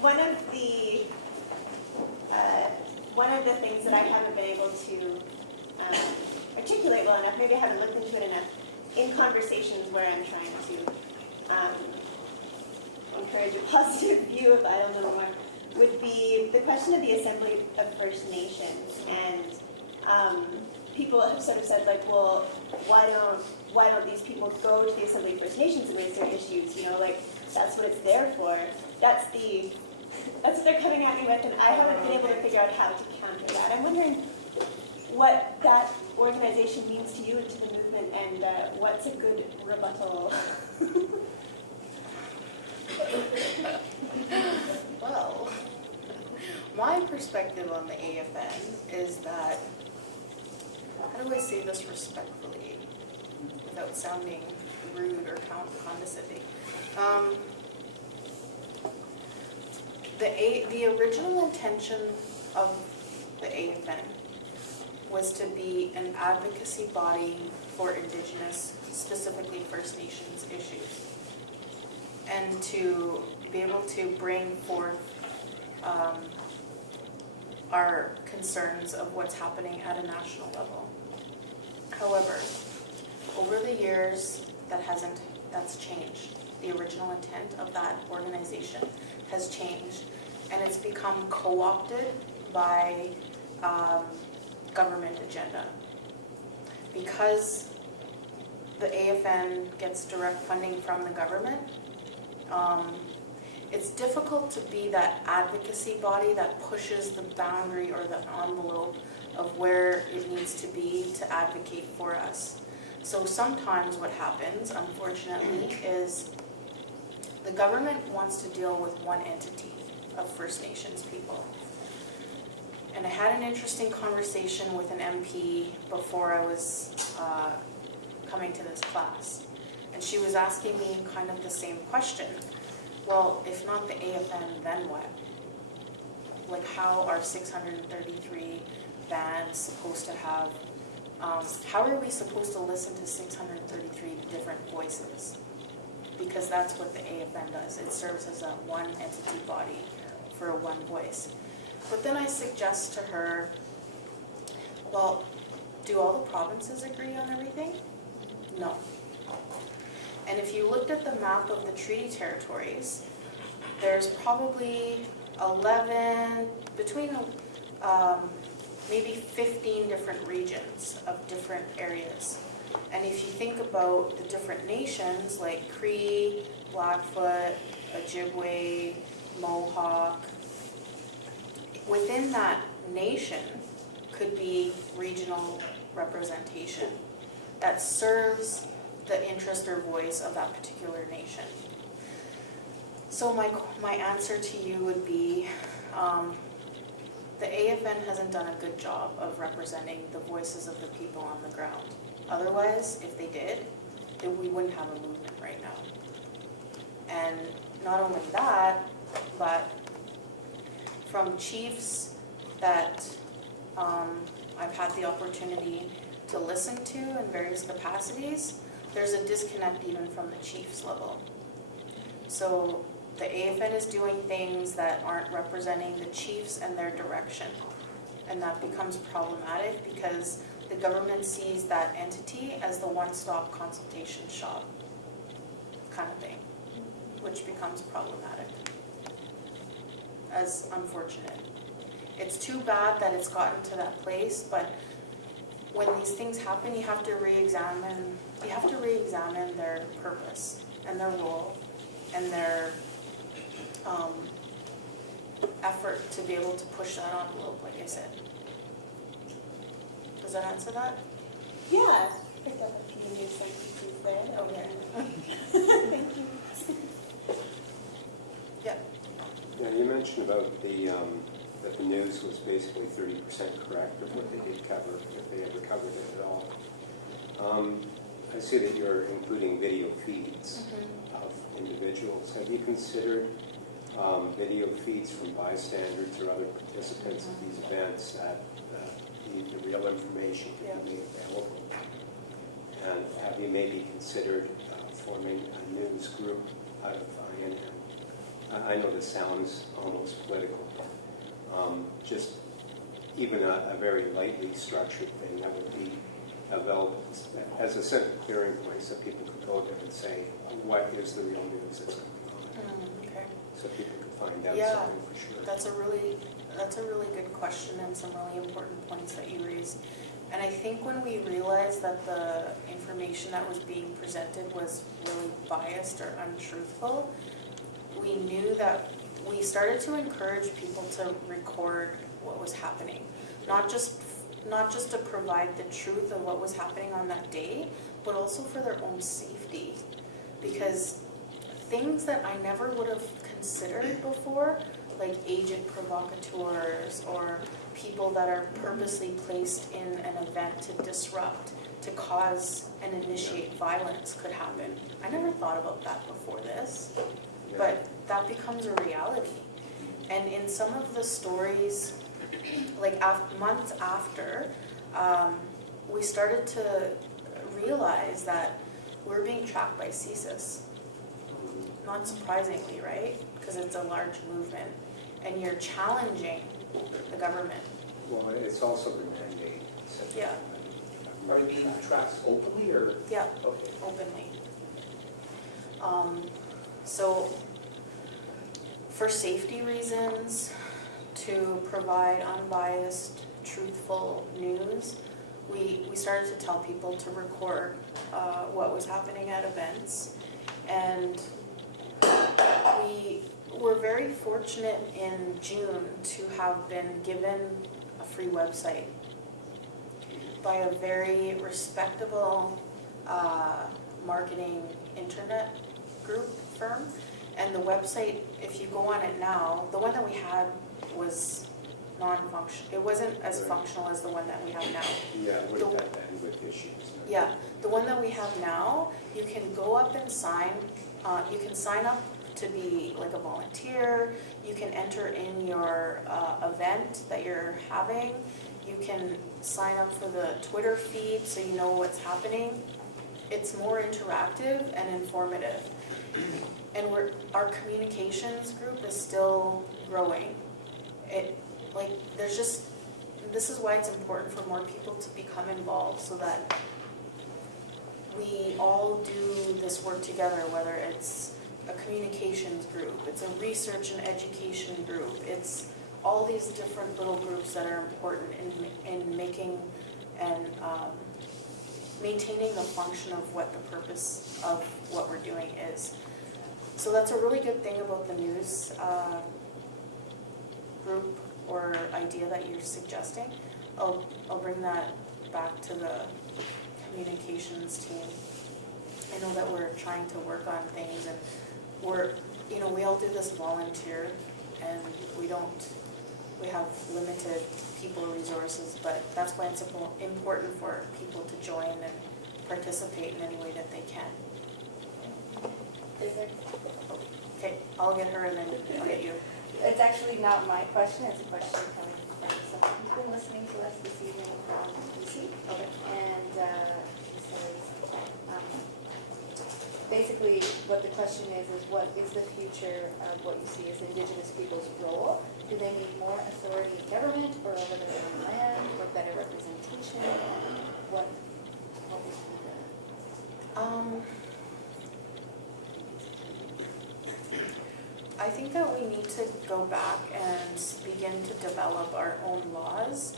one of the that I haven't been able to articulate well enough. Maybe I haven't looked into it enough in conversations where I'm trying to encourage a positive view of Idle No More, would be the question of the Assembly of First Nations. And people have sort of said, like, well, why don't these people go to the Assembly of First Nations and raise their issues? You know, like, that's what it's there for. That's what they're coming at me with, and I haven't been able to figure out how to counter that. I'm wondering what that organization means to you and to the movement, and what's a good rebuttal? Well, my perspective on the AFN is that, how do I say this respectfully without sounding rude or condescending? The original intention of the AFN was to be an advocacy body for Indigenous, specifically First Nations issues, and to be able to bring forth our concerns of what's happening at a national level. However, over the years, that's changed. The original intent of that organization has changed, and it's become co-opted by government agenda. Because the AFN gets direct funding from the government, it's difficult to be that advocacy body that pushes the boundary or the envelope of where it needs to be to advocate for us. So sometimes what happens, unfortunately, is the government wants to deal with one entity of First Nations people. And I had an interesting conversation with an MP before I was coming to this class. And she was asking me kind of the same question. Well, if not the AFN, then what? Like, how are 633 bands supposed to have, how are we supposed to listen to 633 different voices? Because that's what the AFN does. It serves as a one entity body for one voice. But then I suggest to her, well, do all the provinces agree on everything? No. And if you looked at the map of the treaty territories, there's probably 11, between maybe 15 different regions of different areas. And if you think about the different nations like Cree, Blackfoot, Ojibwe, Mohawk, within that nation could be regional representation that serves the interest or voice of that particular nation. So my answer to you would be, the AFN hasn't done a good job of representing the voices of the people on the ground. Otherwise, if they did, then we wouldn't have a movement right now. And not only that, but from chiefs that I've had the opportunity to listen to in various capacities, there's a disconnect even from the chiefs level. So the AFN is doing things that aren't representing the chiefs and their direction. And that becomes problematic because the government sees that entity as the one-stop consultation shop kind of thing, which becomes problematic, as unfortunate. It's too bad that it's gotten to that place, but when these things happen, you have to re-examine their purpose and their role and their effort to be able to push that envelope, like I said. Does that answer that? Yeah, I picked up a few new sentences there. Okay. Thank you. Yeah. Yeah, you mentioned about that the news was basically 30% correct of what they did cover, if they ever covered it at all. I see that you're including video feeds of individuals. Have you considered video feeds from bystanders or other participants of these events that the real information can be made available? And have you maybe considered forming a news group out of INM? I know this sounds almost political. Just even a very lightly structured thing that would be available as a central clearing point, so people could go there and say, what is the real news that's going on? Okay. So people could find out Yeah, something for sure. that's a really good question and some really important points that you raised. And I think when we realized that the information that was being presented was really biased or untruthful, we knew that we started to encourage people to record what was happening. Not just to provide the truth of what was happening on that day, but also for their own safety. Because things that I never would have considered before, like agent provocateurs or people that are purposely placed in an event to disrupt, to cause and initiate violence could happen. I never thought about that before this, but that becomes a reality. And in some of the stories, like months after, we started to realize that we're being tracked by CSIS. Not surprisingly, right? Because it's a large movement, and you're challenging the government. Well, it's also the mandate. Yeah. Are you being tracked openly or? Yeah, Okay. openly. So, for safety reasons, to provide unbiased, truthful news, we started to tell people to record what was happening at events. And we were very fortunate in June to have been given a free website by a very respectable marketing internet group firm. And the website, if you go on it now, the one that we had was non-functional. It wasn't as functional as the one that we have now. Yeah, it would have had bandwidth issues. Yeah, the one that we have now, you can go up and sign. You can sign up to be like a volunteer. You can enter in your event that you're having. You can sign up for the Twitter feed so you know what's happening. It's more interactive and informative. And our communications group is still growing. This is why it's important for more people to become involved so that we all do this work together, whether it's a communications group, it's a research and education group, it's all these different little groups that are important in making and maintaining the function of what the purpose of what we're doing is. So that's a really good thing about the news group or idea that you're suggesting. I'll bring that back to the communications team. I know that we're trying to work on things, and we all do this volunteer, and we have limited people resources, but that's why it's important for people to join and participate in any way that they can. Is there? Okay, I'll get her and then I'll get you. It's actually not my question, it's a question coming from someone who's been listening to us this evening from BC. Okay. And she says, basically what the question is what is the future of what you see as Indigenous people's role? Do they need more authority in government or over their own land or better representation? What would be the... I think that we need to go back and begin to develop our own laws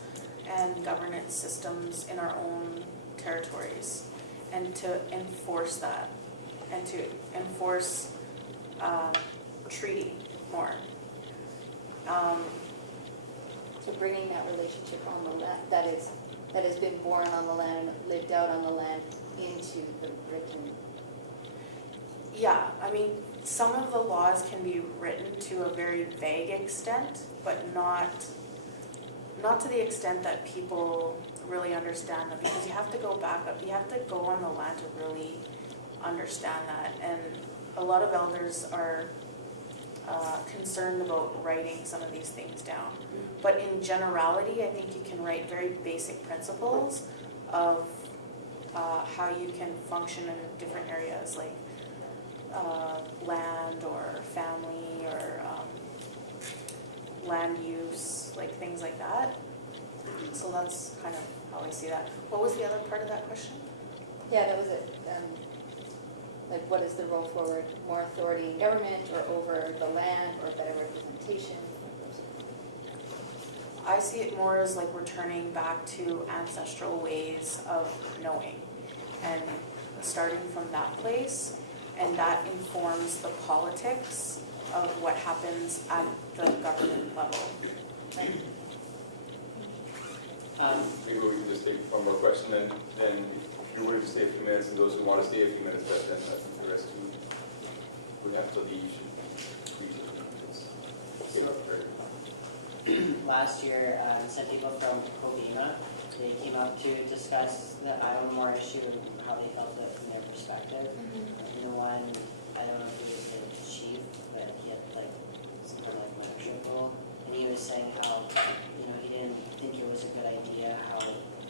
and governance systems in our own territories, and to enforce that, and to enforce treaty more. So bringing that relationship on the land that has been born on the land and lived out on the land into the written. Yeah, I mean, some of the laws can be written to a very vague extent, but not to the extent that people really understand them, because you have to go back up, you have to go on the land to really understand that. And a lot of elders are concerned about writing some of these things down. But in generality, I think you can write very basic principles of how you can function in different areas, like land or family or land use, like things like that. So that's kind of how I see that. What was the other part of that question? Yeah, that was it. Like, what is the roll forward? More authority in government, or over the land, or better representation? I see it more as like returning back to ancestral ways of knowing and starting from that place, and that informs the politics of what happens at the government level. Maybe we can just take one more question, then if you were to stay a few minutes, and those who want to stay a few minutes, but then I think the rest who would have to leave should Last year, some people from Covina, they came up to discuss the Island Moor issue and how they felt it from their perspective. And the one, I don't know if he was the chief, but he had like some kind of like leadership role, and he was saying how, you know, he didn't think it was a good idea how,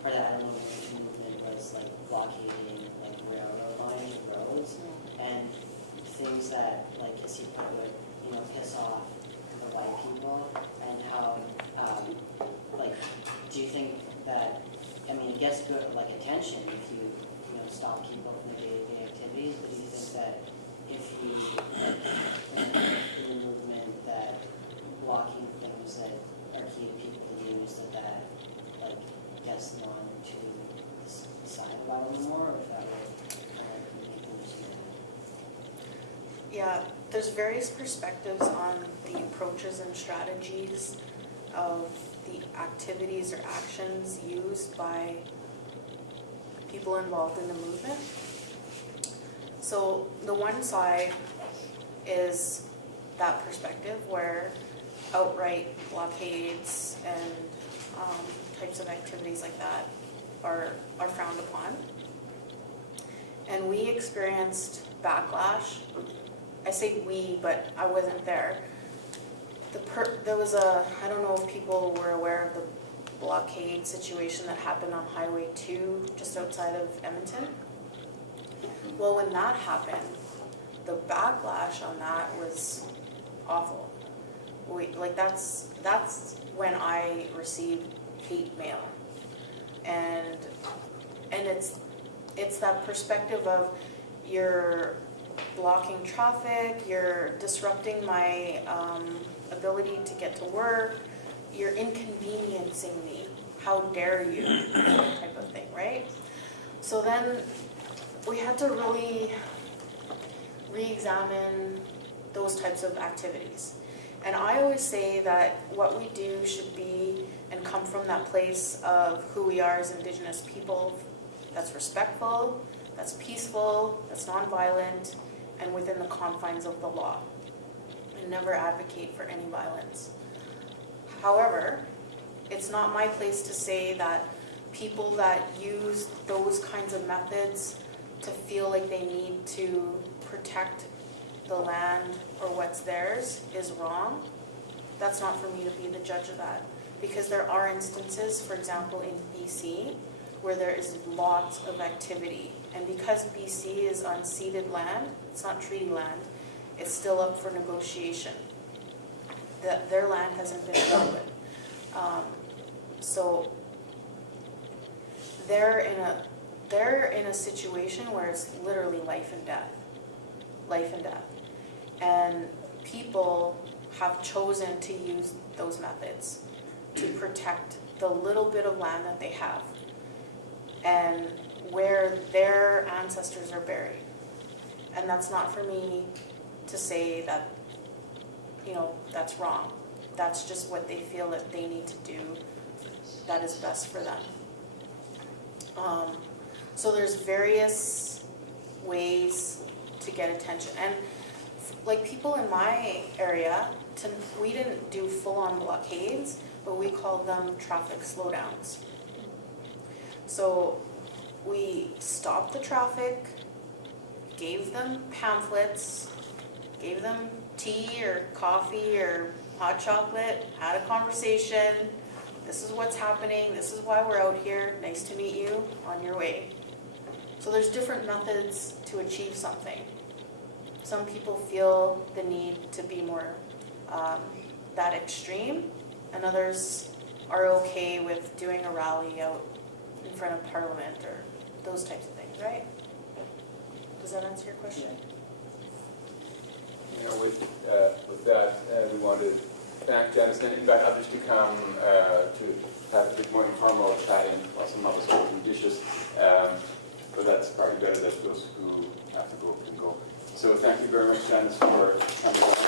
or the Island Moor movement was like blockading like railroad lines and roads, and things that like his people would, you know, piss off the white people, and how, like, do you think that, I mean, it gets good, like, attention if you know, stop people from their day-to-day activities, but do you think that if you, in the movement, that blocking things that are key to people to use, that like, gets them on to the side of Island more, or if that would make them just Yeah, there's various perspectives on the approaches and strategies of the activities or actions used by people involved in the movement. So the one side is that perspective where outright blockades and types of activities like that are frowned upon. And we experienced backlash. I say we, but I wasn't there. There was I don't know if people were aware of the blockade situation that happened on Highway 2 just outside of Edmonton. Well, when that happened, the backlash on that was awful. That's when I received hate mail. And it's that perspective of you're blocking traffic, you're disrupting my ability to get to work, you're inconveniencing me, how dare you, type of thing, right? So then we had to really re-examine those types of activities. And I always say that what we do should be and come from that place of who we are as Indigenous people, that's respectful, that's peaceful, that's nonviolent, and within the confines of the law, and never advocate for any violence. However, it's not my place to say that people that use those kinds of methods to feel like they need to protect the land or what's theirs is wrong. That's not for me to be the judge of that, because there are instances, for example, in BC, where there is lots of activity. And because BC is unceded land, it's not treaty land, it's still up for negotiation. Their land hasn't been dealt with. So they're in a situation where it's literally life and death. Life and death. And people have chosen to use those methods to protect the little bit of land that they have and where their ancestors are buried. And that's not for me to say that, you know, that's wrong. That's just what they feel that they need to do that is best for them. So there's various ways to get attention. And like people in my area, we didn't do full-on blockades, but we called them traffic slowdowns. So we stopped the traffic, gave them pamphlets, gave them tea or coffee or hot chocolate, had a conversation. This is what's happening. This is why we're out here. Nice to meet you. On your way. So there's different methods to achieve something. Some people feel the need to be more that extreme, and others are okay with doing a rally out in front of Parliament or those types of things, right? Does that answer your question? You know, with that, we want to thank Janice and invite others to come to have a bit more informal chatting while some of us are judicious. But that's probably better that those who have to go can go. So thank you very much, Janice, for coming.